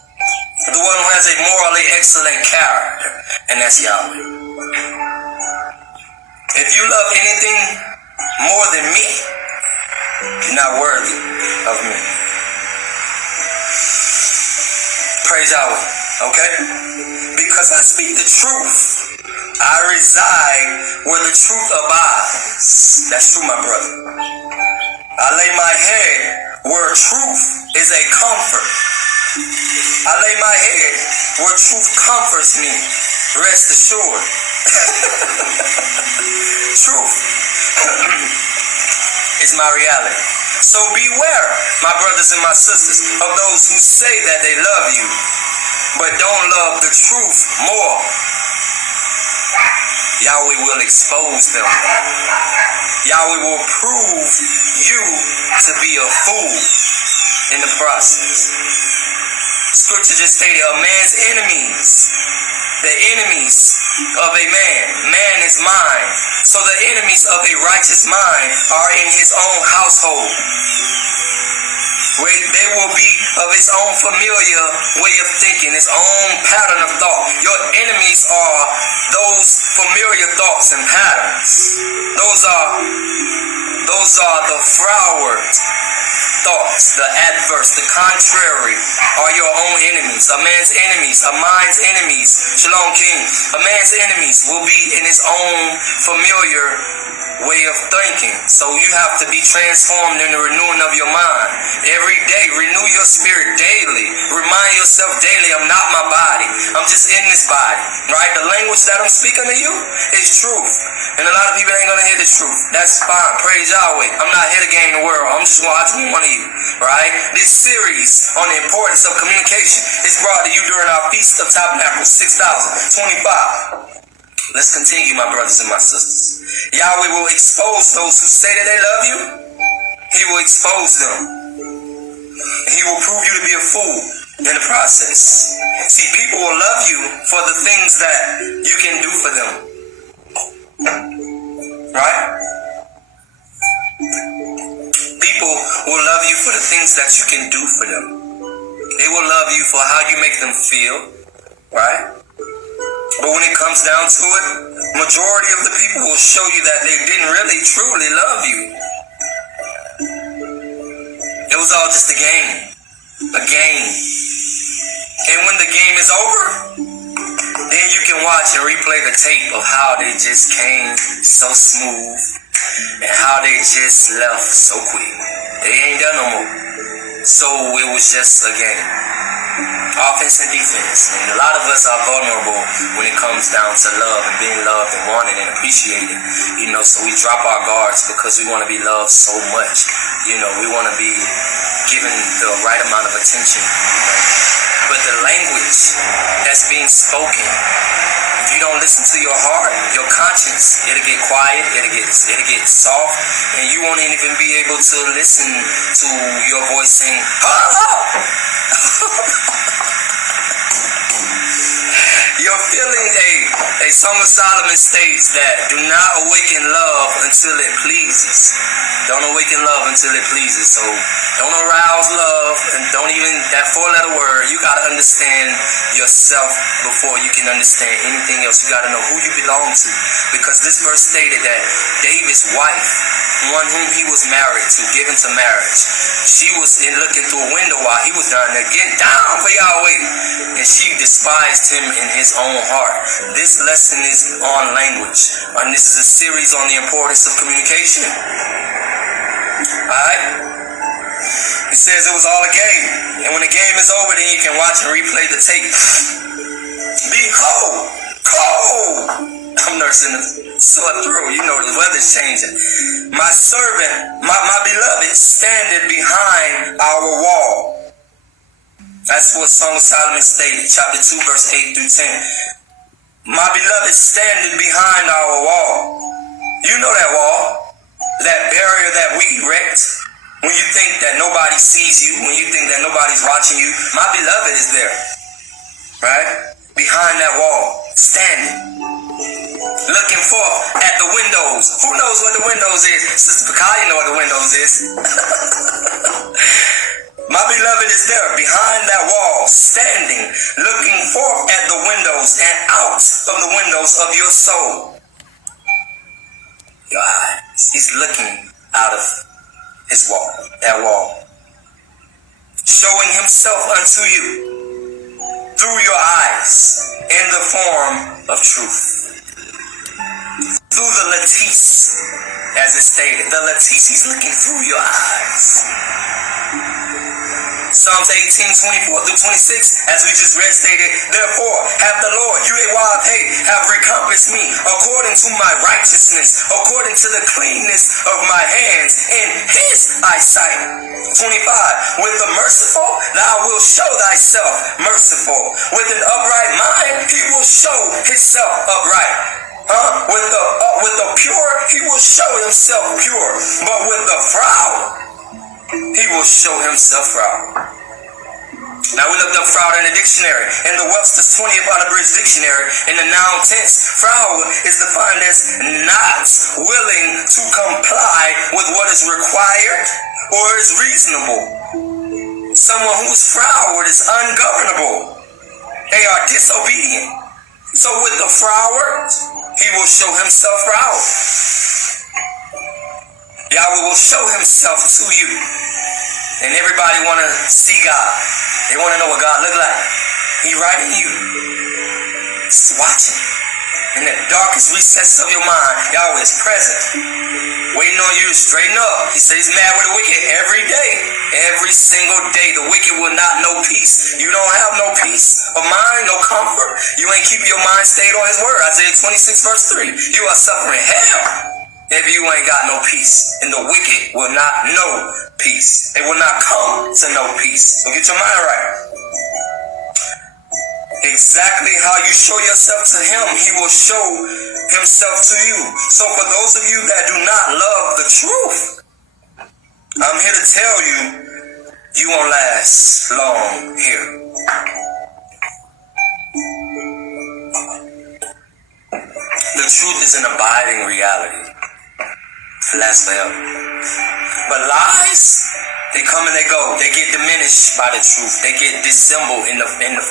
The one who has a morally excellent character. And that's Yahweh. If you love anything more than me, you're not worthy of me. Praise Yahweh, okay? Because I speak the truth. I reside where the truth abides. That's true, my brother. I lay my head where truth is a comfort. I lay my head where truth comforts me. Rest assured. Truth is my reality. So beware, my brothers and my sisters, of those who say that they love you, but don't love the truth more. Yahweh will expose them. Yahweh will prove you to be a fool in the process. Scripture just stated, a man's enemies, the enemies of a man is mine. So the enemies of a righteous mind are in his own household. They will be of his own familiar way of thinking, his own pattern of thought. Your enemies are those familiar thoughts and patterns. Those are the froward thoughts, the adverse, the contrary are your own enemies. A man's enemies, a mind's enemies, Shalom King, a man's enemies will be in his own familiar way of thinking. So you have to be transformed in the renewing of your mind. Every day, renew your spirit daily. Remind yourself daily, I'm not my body. I'm just in this body, right? The language that I'm speaking to you is truth. And a lot of people ain't going to hear the truth. That's fine. Praise Yahweh. I'm not here to gain the world. I just want one of you, right? This series on the importance of communication is brought to you during our Feast of Tabernacles 6025. Let's continue, my brothers and my sisters. Yahweh will expose those who say that they love you. He will expose them. And he will prove you to be a fool in the process. See, people will love you for the things that you can do for them. Right? People will love you for the things that you can do for them. They will love you for how you make them feel. Right? But when it comes down to it, majority of the people will show you that they didn't really truly love you. It was all just a game. A game. And when the game is over, then you can watch and replay the tape of how they just came so smooth and how they just left so quick. They ain't done no more. So it was just a game. Offense and defense. And a lot of us are vulnerable when it comes down to love and being loved and wanted and appreciated. So we drop our guards because we want to be loved so much. We want to be given the right amount of attention. But the language that's being spoken, if you don't listen to your heart, your conscience, it'll get quiet, it'll get soft, and you won't even be able to listen to your voice saying, You're feeling a Song of Solomon states that do not awaken love until it pleases. Don't awaken love until it pleases. So don't arouse love, and don't even, that 4-letter word, you got to understand yourself before you can understand anything else. You got to know who you belong to. Because this verse stated that David's wife, one whom he was married to, given to marriage, she was looking through a window while he was down there getting down for Yahweh, and she despised him in his own heart. This lesson is on language, and this is a series on the importance of communication. Alright? It says it was all a game, and when the game is over, then you can watch and replay the tape. Behold, Cold. I'm nursing a sore throat. You know the weather's changing. My servant, my beloved, standeth behind our wall. That's what Song of Solomon stated, chapter 2, verse 8 through 10. My beloved standeth behind our wall. You know that wall, that barrier that we erect. When you think that nobody sees you, when you think that nobody's watching you, my beloved is there, right? Behind that wall, standing, looking forth at the windows. Who knows what the windows is? Sister Picard, you know what the windows is. My beloved is there, behind that wall, standing, looking forth at the windows and out of the windows of your soul. Your eyes. He's looking out of his wall, that wall, showing himself unto you through your eyes in the form of truth. Through the lattice, as it stated, the lattice, he's looking through your eyes. Psalms 18, 24 through 26, as we just read, stated, therefore hath the Lord, you a wild hate, have recompassed me according to my righteousness, according to the cleanness of my hands in his eyesight. 25, with the merciful thou wilt show thyself merciful. With an upright mind he will show himself upright. With the pure he will show himself pure. But with the proud he will show himself proud. Now we looked up proud in the dictionary. In the Webster's 20th Unabridged Dictionary, in the noun tense, proud is defined as not willing to comply with what is required or is reasonable. Someone who's froward is ungovernable. They are disobedient. So with the froward, he will show himself proud. Yahweh will show himself to you. And everybody want to see God. They want to know what God look like. He right in you. Just watching. In the darkest recesses of your mind, Yahweh is present. Waiting on you to straighten up. He says he's mad with the wicked every day. Every single day. The wicked will not know peace. You don't have no peace of mind, no comfort. You ain't keeping your mind stayed on his word. Isaiah 26 verse 3. You are suffering hell if you ain't got no peace. And the wicked will not know peace. They will not come to know peace. So get your mind right. Exactly how you show yourself to him, he will show himself to you. So for those of you that do not love the truth, I'm here to tell you, you won't last long here. The truth is an abiding reality. It lasts forever. But lies, they come and they go. They get diminished by the truth. They get dissembled in the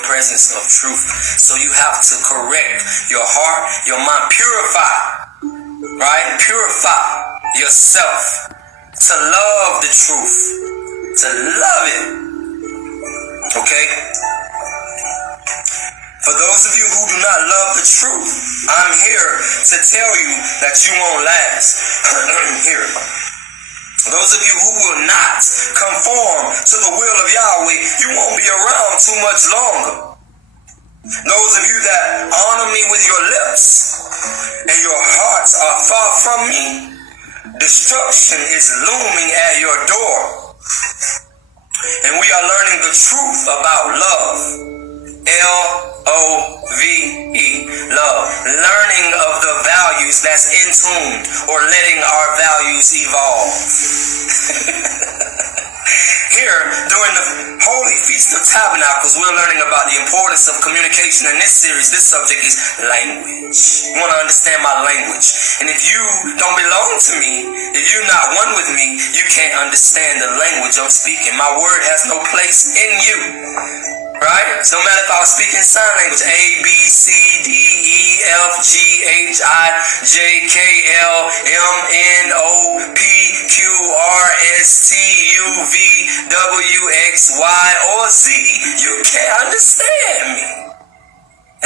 presence of truth. So you have to correct your heart, your mind, purify, right? Purify yourself to love the truth, to love it. Okay? For those of you who do not love the truth, I'm here to tell you that you won't last. Here. Those of you who will not conform to the will of Yahweh, you won't be around too much longer. Those of you that honor me with your lips and your hearts are far from me, destruction is looming at your door. And we are learning the truth about love. L-O-V-E, love. Learning of the values that's in tune, or letting our values evolve. Here, during the Holy Feast of Tabernacles, we're learning about the importance of communication. In this series, this subject is language. You want to understand my language. And if you don't belong to me, if you're not one with me, you can't understand the language I'm speaking. My word has no place in you. Right? So no matter if I was speaking sign language, A, B, C, D, E, F, G, H, I, J, K, L, M, N, O, P, Q, R, S, T, U, V, W, X, Y, or Z, you can't understand me.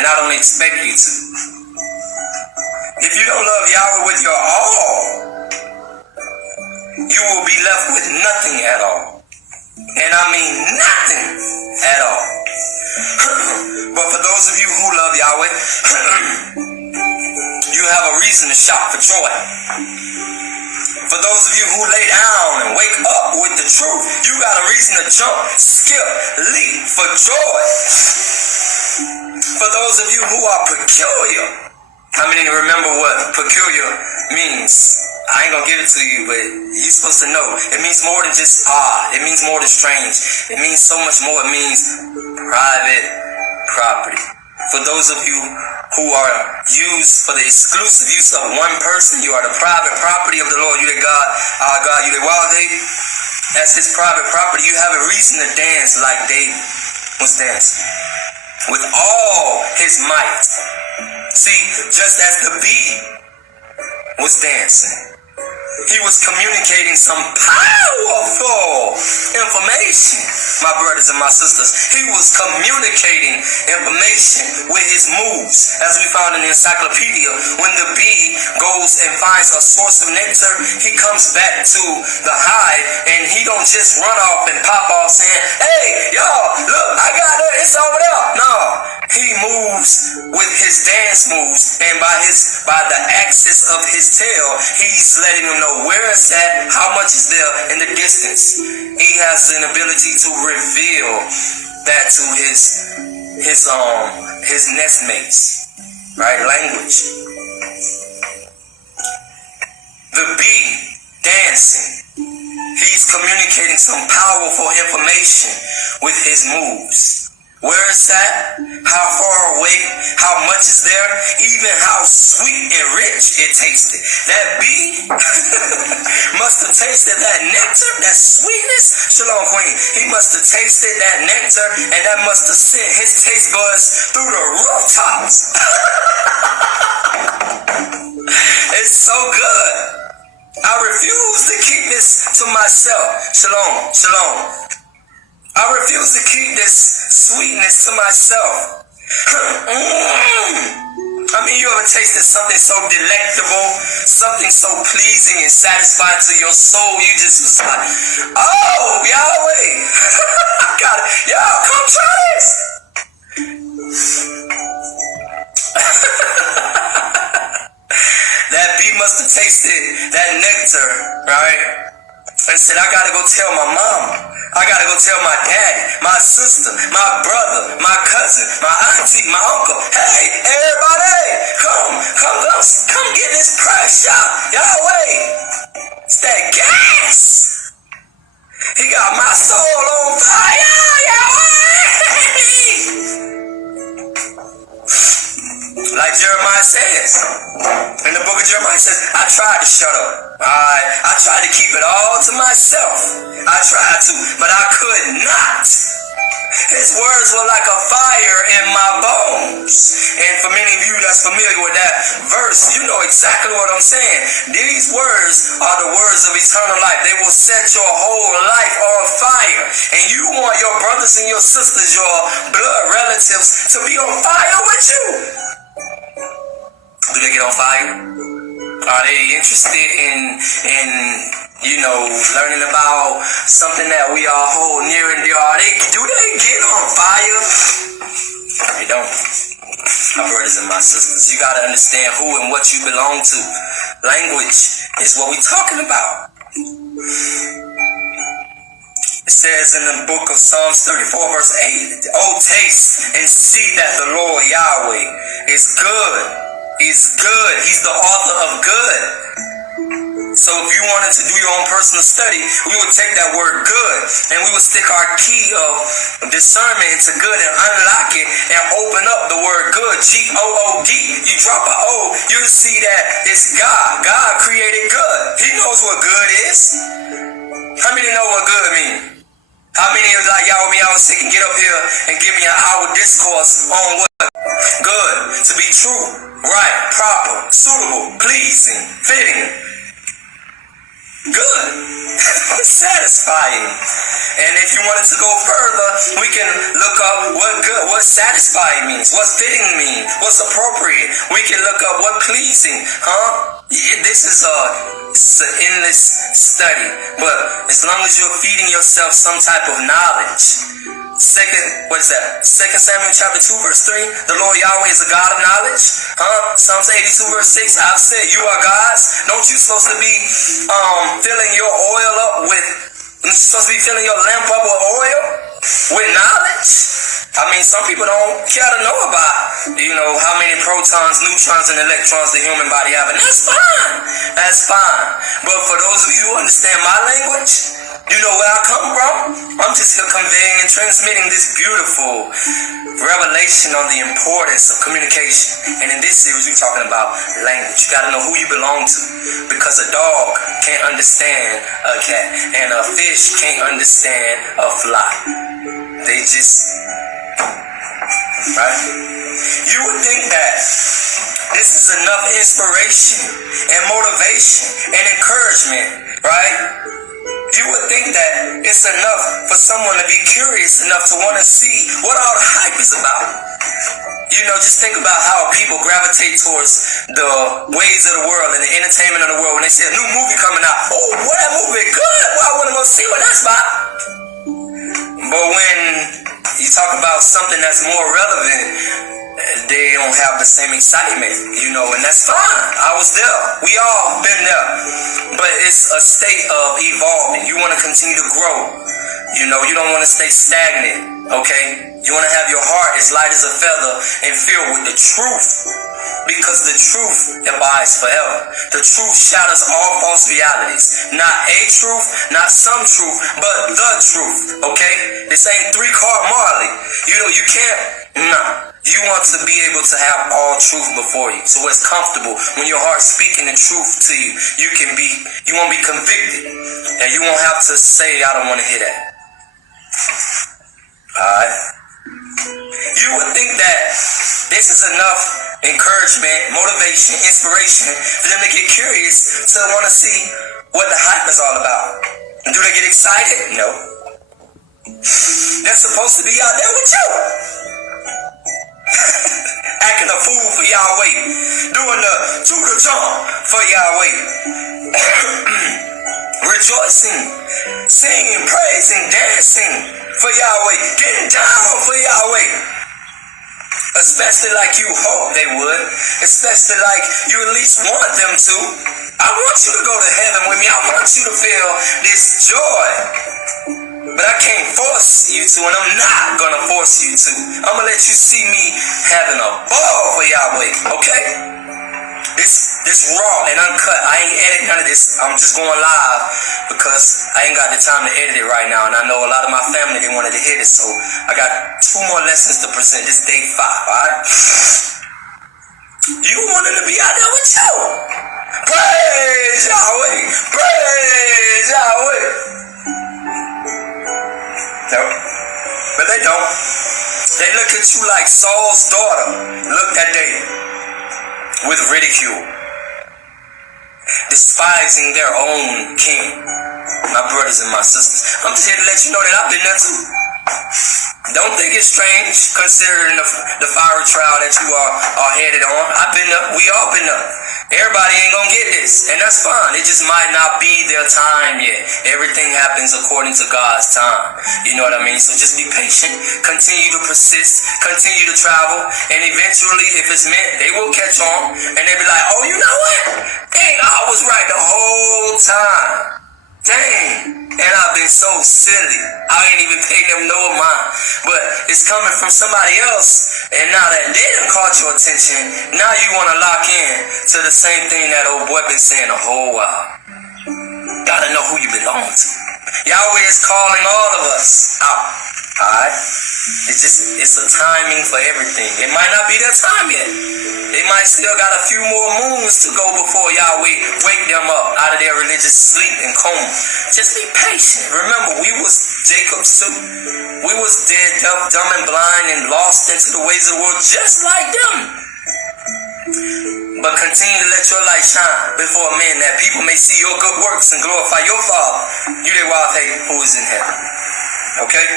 And I don't expect you to. If you don't love Yahweh with your all, you will be left with nothing at all. And I mean nothing at all. But for those of you who love Yahweh, you have a reason to shout for joy. For those of you who lay down and wake up with the truth, you got a reason to jump, skip, leap for joy. For those of you who are peculiar, how many remember what peculiar means? I ain't gonna give it to you, but you're supposed to know. It means more than just odd. It means more than strange. It means so much more. It means private property. For those of you who are used for the exclusive use of one person, you are the private property of the Lord. You the God, our God, you the wild David. As his private property, you have a reason to dance like David was dancing. With all his might. See, just as the bee was dancing, he was communicating some powerful information, my brothers and my sisters. He was communicating information with his moves. As we found in the encyclopedia, when the bee goes and finds a source of nectar, he comes back to the hive and he don't just run off and pop off saying, hey, y'all, look, I got it, it's over there. No, he moves with his dance moves, and by the axis of his tail, he's letting them know where it's at, how much is there in the distance. He has an ability to reveal that to his nest mates, right? Language. The bee dancing. He's communicating some powerful information with his moves. Where it's at, how far away, how much is there, even how sweet and rich it tasted. That bee must have tasted that nectar, that sweetness. Shalom, Queen. He must have tasted that nectar, and that must have sent his taste buds through the rooftops. It's so good. I refuse to keep this to myself. Shalom, shalom. I refuse to keep this sweetness to myself. I mean, you ever tasted something so delectable, something so pleasing and satisfying to your soul, you just was like, oh, Yahweh, I got it. Y'all, come try this. That bee must have tasted that nectar, right? And said, I gotta go tell my mama. I gotta go tell my daddy, my sister, my brother, my cousin, my auntie, my uncle. Hey, everybody, come get this pressure. Yahweh, it's that gas. He got my soul on fire, Yahweh. Like Jeremiah says, in the book of Jeremiah says, I tried to shut up. I tried to keep it all to myself. I tried to, but I could not. His words were like a fire in my bones. And for many of you that's familiar with that verse, you know exactly what I'm saying. These words are the words of eternal life. They will set your whole life on fire. And you want your brothers and your sisters, your blood relatives, to be on fire with you. Do they get on fire? Are they interested in learning about something that we all hold near and dear? Do they get on fire? They don't. My brothers and my sisters, you gotta understand who and what you belong to. Language is what we're talking about. It says in the book of Psalms 34 verse 8, oh, taste and see that the Lord Yahweh is good. He's good. He's the author of good. So if you wanted to do your own personal study, we would take that word good and we would stick our key of discernment into good and unlock it and open up the word good, G-O-O-D. You drop an O, you'll see that it's God. God created good. He knows what good is. How many know what good means? How many of like y'all with me, I was sick and get up here and give me an hour discourse on what? Good, to be true, right, proper, suitable, pleasing, fitting. Good, satisfying. And if you wanted to go further, we can look up what satisfying means, what fitting means, what's appropriate. We can look up what pleasing, This is it's an endless study, but as long as you're feeding yourself some type of knowledge. Second Samuel chapter 2 verse 3, the Lord Yahweh is a God of knowledge. Psalms 82 verse 6, I've said you are gods. Don't you supposed to be filling your oil up with, you're supposed to be filling your lamp up with oil, with knowledge? I mean, some people don't care to know about, how many protons, neutrons, and electrons the human body have, and that's fine. That's fine. But for those of you who understand my language, you know where I come from? I'm just here conveying and transmitting this beautiful revelation on the importance of communication. And in this series, we're talking about language. You gotta know who you belong to. Because a dog can't understand a cat, and a fish can't understand a fly. They just, right? You would think that this is enough inspiration and motivation and encouragement, right? You would think that it's enough for someone to be curious enough to want to see what all the hype is about. Just think about how people gravitate towards the ways of the world and the entertainment of the world when they see a new movie coming out. Oh, boy, that movie good. Well, I want to go see what that's about. But when you talk about something that's more relevant, they don't have the same excitement, and that's fine. I was there. We all been there. But it's a state of evolving. You want to continue to grow. You don't want to stay stagnant, okay? You want to have your heart as light as a feather and filled with the truth. Because the truth abides forever. The truth shatters all false realities. Not a truth, not some truth, but the truth, okay? This ain't three-card Marley. You can't, You want to be able to have all truth before you. So it's comfortable when your heart's speaking the truth to you. You won't be convicted. And you won't have to say, I don't want to hear that. Alright? You would think that this is enough encouragement, motivation, inspiration for them to get curious to want to see what the hype is all about. Do they get excited? No. They're supposed to be out there with you. Acting a fool for Yahweh. Doing the Judah jump for Yahweh. Rejoicing, singing, praising, dancing for Yahweh. Getting down for Yahweh. Especially like you hope they would. Especially like you at least want them to. I want you to go to heaven with me. I want you to feel this joy. But I can't force you to, and I'm not gonna force you to. I'm gonna let you see me having a ball for Yahweh, okay? This raw and uncut. I ain't edit none of this. I'm just going live because I ain't got the time to edit it right now. And I know a lot of my family, they wanted to hear this. So I got 2 more lessons to present. This is day 5, alright? You want them to be out there with you. Praise Yahweh. Praise Yahweh. No, but they don't. They look at you like Saul's daughter looked at David with ridicule, despising their own king. My brothers and my sisters, I'm just here to let you know that I've been there too. Don't think it's strange considering the fiery trial that you are headed on. I've been there. We all been there. Everybody ain't gonna get this, and that's fine. It just might not be their time yet. Everything happens according to God's time. You know what I mean? So just be patient, continue to persist, continue to travel, and eventually, if it's meant, they will catch on, and they'll be like, oh, you know what? Dang, I was right the whole time. Dang, and I've been so silly. I ain't even paid them no mind. But it's coming from somebody else, and now that they done caught your attention, now you want to lock in to the same thing that old boy been saying a whole while. Gotta know who you belong to. Yahweh is calling all of us out. Alright? It's a timing for everything. It might not be their time yet. They might still got a few more moons to go before Yahweh wake them up out of their religious sleep and coma. Just be patient. Remember, we was Jacob's too. We was dead, dumb and blind and lost into the ways of the world just like them. But continue to let your light shine before men, that people may see your good works and glorify your Father, you their wild hater who is in heaven. Okay?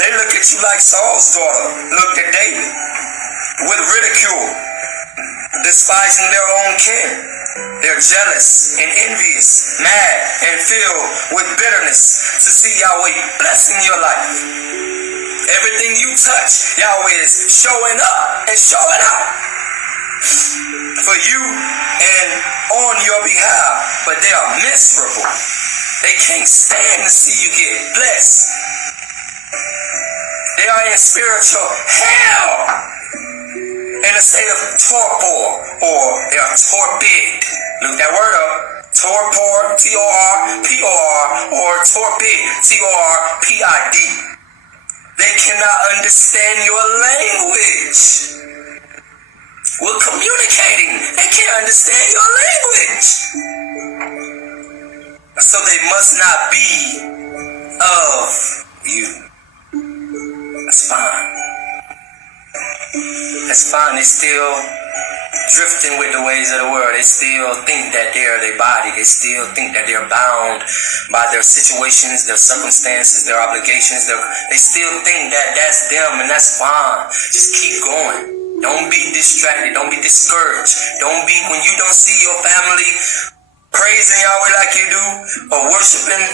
They look at you like Saul's daughter looked at David with ridicule. despising their own kin. They're jealous and envious, mad and filled with bitterness to see Yahweh blessing your life. Everything you touch, Yahweh is showing up and showing out for you and on your behalf, but they are miserable. They can't stand to see you get blessed. They are in spiritual hell, in a state of torpor, or they are torpid. Look that word up. Torpor, T-O-R-P-O-R, or torpid, T-O-R-P-I-D. They cannot understand your language. We're communicating. They can't understand your language. So they must not be of you. That's fine. That's fine. They still drifting with the ways of the world. They still think that they're their body. They still think that they're bound by their situations, their circumstances, their obligations. They still think that that's them, and that's fine. Just keep going. Don't be distracted. Don't be discouraged. Don't be, when you don't see your family praising Yahweh like you do, or worshiping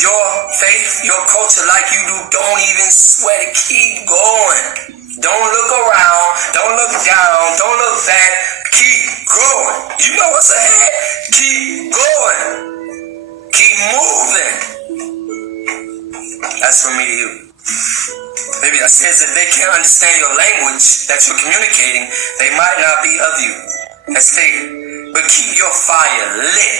your faith, your culture like you do, don't even sweat it. Keep going. Don't look around. Don't look down. Don't look back. Keep going. You know what's ahead? Keep going. Keep moving. That's from me to you. Maybe that says that they can't understand your language that you're communicating. They might not be of you. That's stated. But keep your fire lit.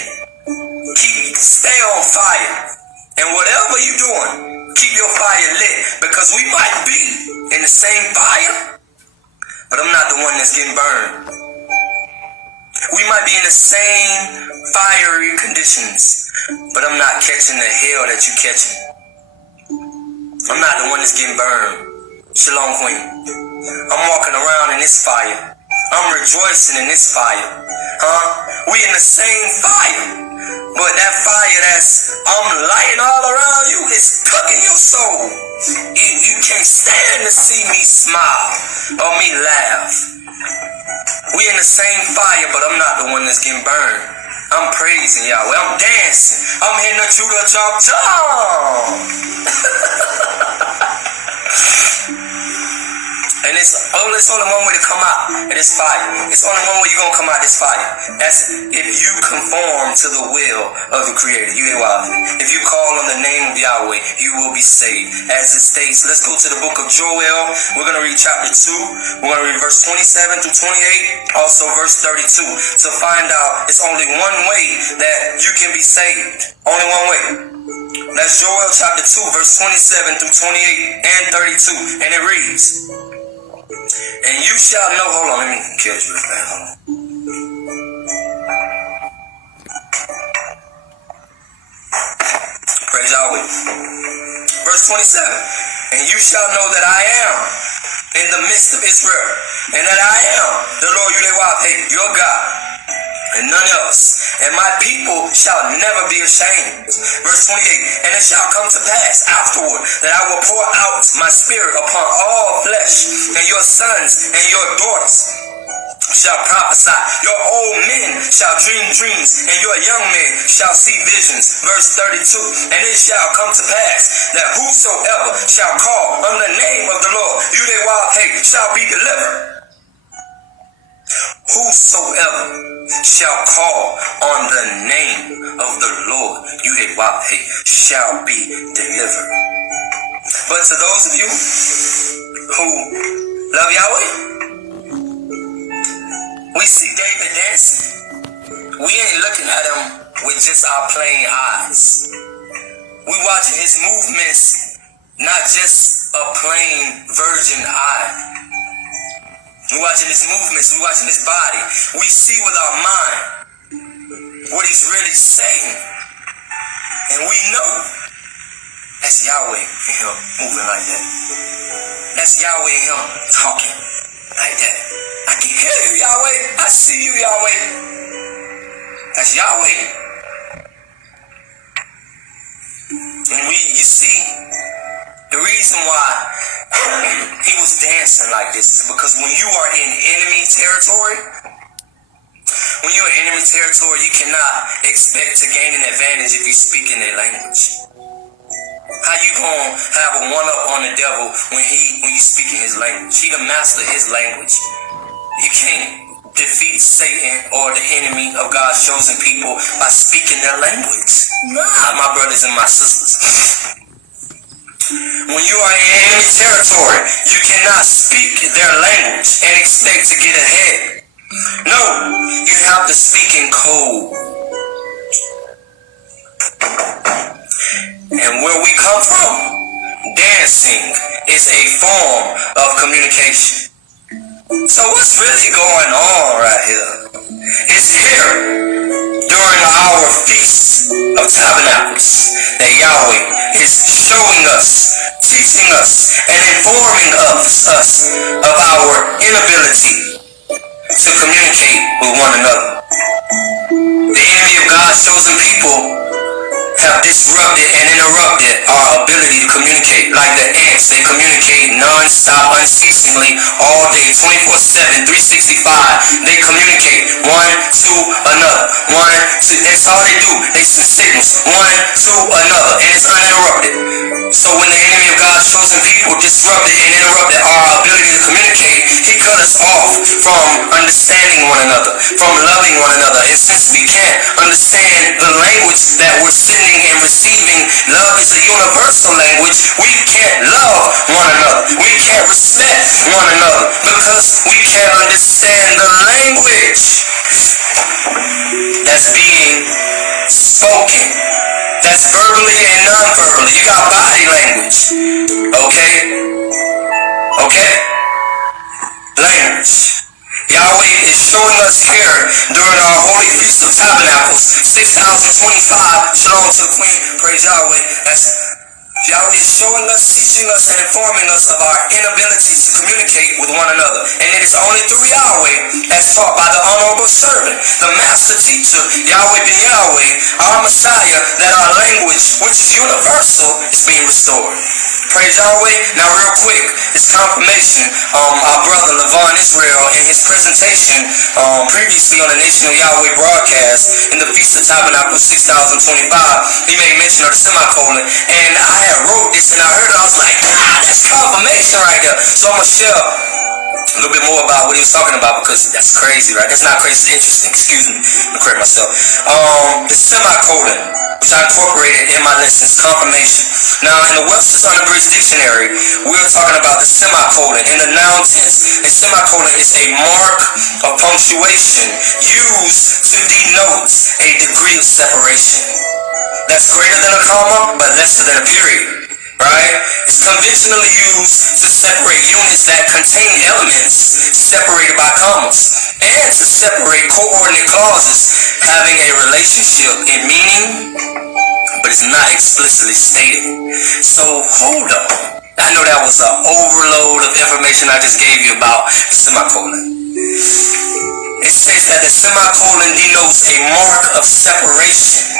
Stay on fire. And whatever you're doing, keep your fire lit. Because we might be in the same fire, but I'm not the one that's getting burned. We might be in the same fiery conditions, but I'm not catching the hell that you're catching. I'm not the one that's getting burned. Shalom, Queen. I'm walking around in this fire. I'm rejoicing in this fire. We in the same fire, but that fire that's I'm lighting all around you is cooking your soul. You can't stand to see me smile or me laugh. We in the same fire, but I'm not the one that's getting burned. I'm praising Yahweh. I'm dancing. I'm hitting the Judah chomp chomp. And it's only one way to come out of this fire. It's only one way you're going to come out of this fire. That's if you conform to the will of the Creator. If you call on the name of Yahweh, you will be saved. As it states, let's go to the book of Joel. We're going to read chapter 2. We're going to read verse 27 through 28. Also verse 32. To find out it's only one way that you can be saved. Only one way. That's Joel chapter 2, verse 27 through 28 and 32. And it reads, and you shall know, hold on, let me kill this real fast, hold on. Praise Yahweh. Verse 27, and you shall know that I am in the midst of Israel, and that I am the Lord Yahweh, your God, and none else. And my people shall never be ashamed. Verse 28, and it shall come to pass afterward that I will pour out my spirit upon all flesh, and your sons and your daughters shall prophesy. Your old men shall dream dreams, and your young men shall see visions. Verse 32, and it shall come to pass that whosoever shall call on the name of the Lord Yahweh shall be delivered. Whosoever shall call on the name of the Lord Yahweh shall be delivered. But to those of you who love Yahweh, we see David dancing. We ain't looking at him with just our plain eyes. We watching his movements, not just a plain virgin eye. We're watching his movements, we're watching his body. We see with our mind what he's really saying. And we know that's Yahweh in him moving like that. That's Yahweh in him talking like that. I can hear you, Yahweh. I see you, Yahweh. That's Yahweh. And you see, the reason why he was dancing like this is because when you are in enemy territory, When you're in enemy territory, you cannot expect to gain an advantage if you speak in their language. How you gonna have a one-up on the devil when you speak in his language? He the master of his language. You can't defeat Satan or the enemy of God's chosen people by speaking their language. Nah, my brothers and my sisters. When you are in enemy territory, you cannot speak their language and expect to get ahead. No, you have to speak in code. And where we come from, dancing is a form of communication. So what's really going on right here? It's here during our Feast of Tabernacles that Yahweh is showing us, teaching us, and informing us of our inability to communicate with one another. The enemy of God's chosen people have disrupted and interrupted our ability to communicate. Like the ants, they communicate non-stop, unceasingly, all day, 24/7, 365. They communicate one to another. That's all they do. They send signals one to another, and it's uninterrupted. So when the enemy of God's chosen people disrupted and interrupted our ability to communicate, he cut us off from understanding one another, from loving one another. And since we can't understand the language that we're sending and receiving, love is a universal language, we can't love one another. We can't respect one another because we can't understand the language that's being spoken. That's verbally and non-verbally. You got body language. Okay? Language. Yahweh is showing us here during our Holy Feast of Tabernacles, 6025. Shalom to the Queen. Praise Yahweh. That's Yahweh is showing us, teaching us, and informing us of our inability to communicate with one another. And it is only through Yahweh, as taught by the honorable servant, the master teacher, Yahweh ben Yahweh, our Messiah, that our language, which is universal, is being restored. Praise Yahweh. Now real quick, it's confirmation. Our brother Levon Israel, in his presentation previously on the Nation of Yahweh broadcast in the Feast of Tabernacles 6025, he made mention of the semicolon. And I had wrote this and I heard it, I was like, that's confirmation right there. So I'm going to share a little bit more about what he was talking about because that's crazy, right? That's not crazy, it's interesting. Excuse me. Let me correct myself. The semicolon, which I incorporated in my lessons, confirmation. Now, in the Webster's Unabridged Dictionary, we're talking about the semicolon. In the noun tense, a semicolon is a mark of punctuation used to denote a degree of separation. That's greater than a comma, but lesser than a period. Right? It's conventionally used to separate units that contain elements separated by commas, and to separate coordinate clauses having a relationship in meaning, but it's not explicitly stated. So hold up. I know that was an overload of information I just gave you about the semicolon. It says that the semicolon denotes a mark of separation.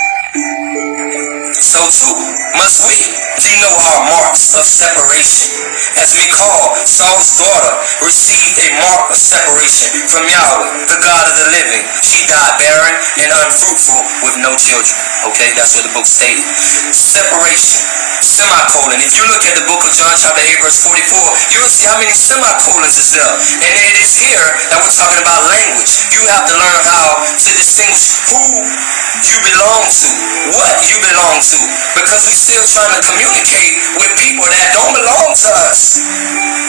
So too must we denote our marks of separation. As Michal, Saul's daughter, received a mark of separation from Yahweh, the God of the living. She died barren and unfruitful with no children. Okay, that's what the book stated. Separation. Semicolon. If you look at the book of John chapter 8 verse 44, you'll see how many semicolons is there. And it is here that we're talking about language. You have to learn how to distinguish who you belong to, what you belong to, because we're still trying to communicate with people that don't belong to us.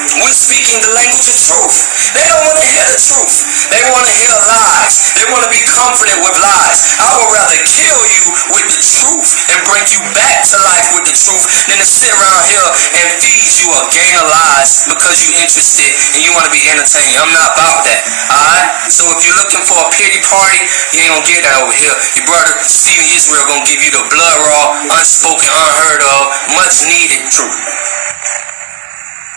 We're speaking the language of truth. They don't want to hear the truth. They want to hear lies. They want to be comforted with lies. I would rather kill you with the truth and bring you back to life with the truth than to sit around here and feed you a game of lies because you're interested and you want to be entertained. I'm not about that. Alright? So if you're looking for a pity party, you ain't gonna get that over here. Your brother Stephen Israel gonna give you the blood raw, unspoken, unheard of, much needed truth.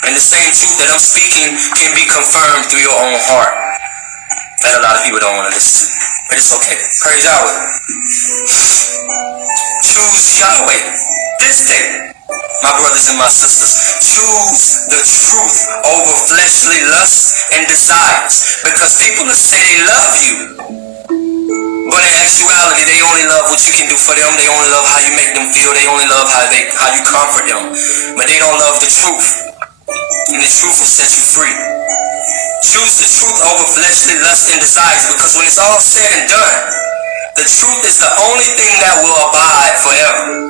And the same truth that I'm speaking can be confirmed through your own heart. That a lot of people don't want to listen to. But it's okay. Praise Yahweh. Choose Yahweh this day, my brothers and my sisters. Choose the truth over fleshly lusts and desires. Because people will say they love you, But in actuality, they only love what you can do for them. They only love how you make them feel. They only love how you comfort them. But they don't love the truth. And the truth will set you free. Choose the truth over fleshly lust and desires, because when it's all said and done, the truth is the only thing that will abide forever.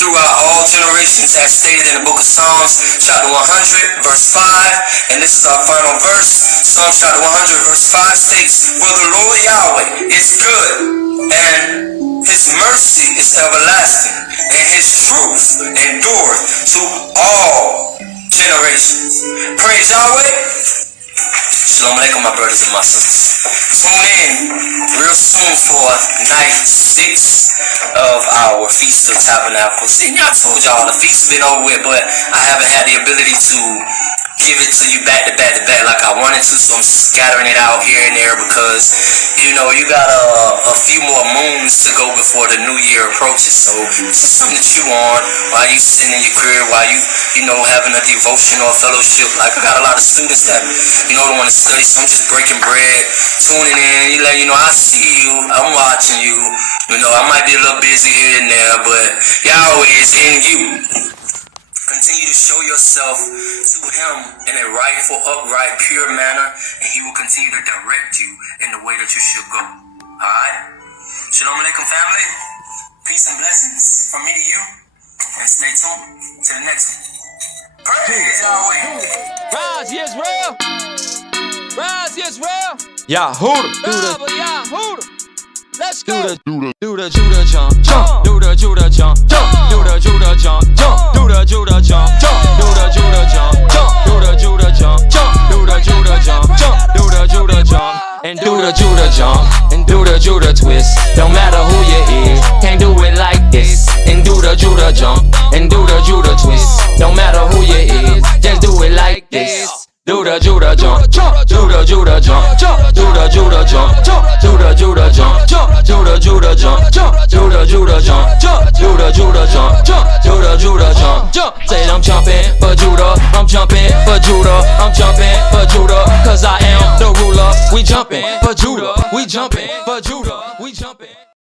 Throughout all generations, as stated in the book of Psalms, chapter 100, verse 5, and this is our final verse. Psalms chapter 100, verse 5 states, "For the Lord Yahweh is good, and his mercy is everlasting, and his truth endureth to all generations." Praise Yahweh. Shalom alaikum, my brothers and my sisters. Tune in real soon for night 6 of our Feast of Tabernacles. And I told y'all the feast has been over with, but I haven't had the ability to give it to you back to back to back like I wanted to, so I'm scattering it out here and there because, you know, you got a few more moons to go before the new year approaches. So it's just something to chew on while you sitting in your crib, while you know, having a devotion or a fellowship. Like, I got a lot of students that, you know, don't want to study, so I'm just breaking bread, tuning in, you know, I see you, I'm watching you. You know, I might be a little busy here and there, but Yahweh is in you. Continue to show yourself to him in a rightful, upright, pure manner, and he will continue to direct you in the way that you should go. Alright? Shalom alaikum, family. Peace and blessings from me to you. And stay tuned to the next one. Praise Yahweh. Rise, Yisrael. Rise, Yisrael. Yahoo! Yahoo! Let's go. Do the Judah jump, jump. Do the Judah jump, jump. Do the Judah jump, jump. Do the Judah jump, jump. Do the Judah jump, jump. Do the Judah jump, jump. Do the Judah jump, jump. Do the Judah jump, and do the Judah jump, and do the Judah twist. Don't matter who you is, can't do it like this. And do the Judah jump, and do the Judah twist. Don't matter who you is, just do it like this. Do the Judah jump, jump. Do the Judah jump, jump. Do the Judah jump, jump. Do the Judah jump, jump. Do the Judah jump, jump. Do the Judah jump, jump. Do the Judah jump, jump. Do the Judah jump, jump. Say I'm jumping for Judah, I'm jumping for Judah, I'm jumping for Judah, 'cause I am the ruler. We jumping for Judah, we jumping for Judah, we jumping.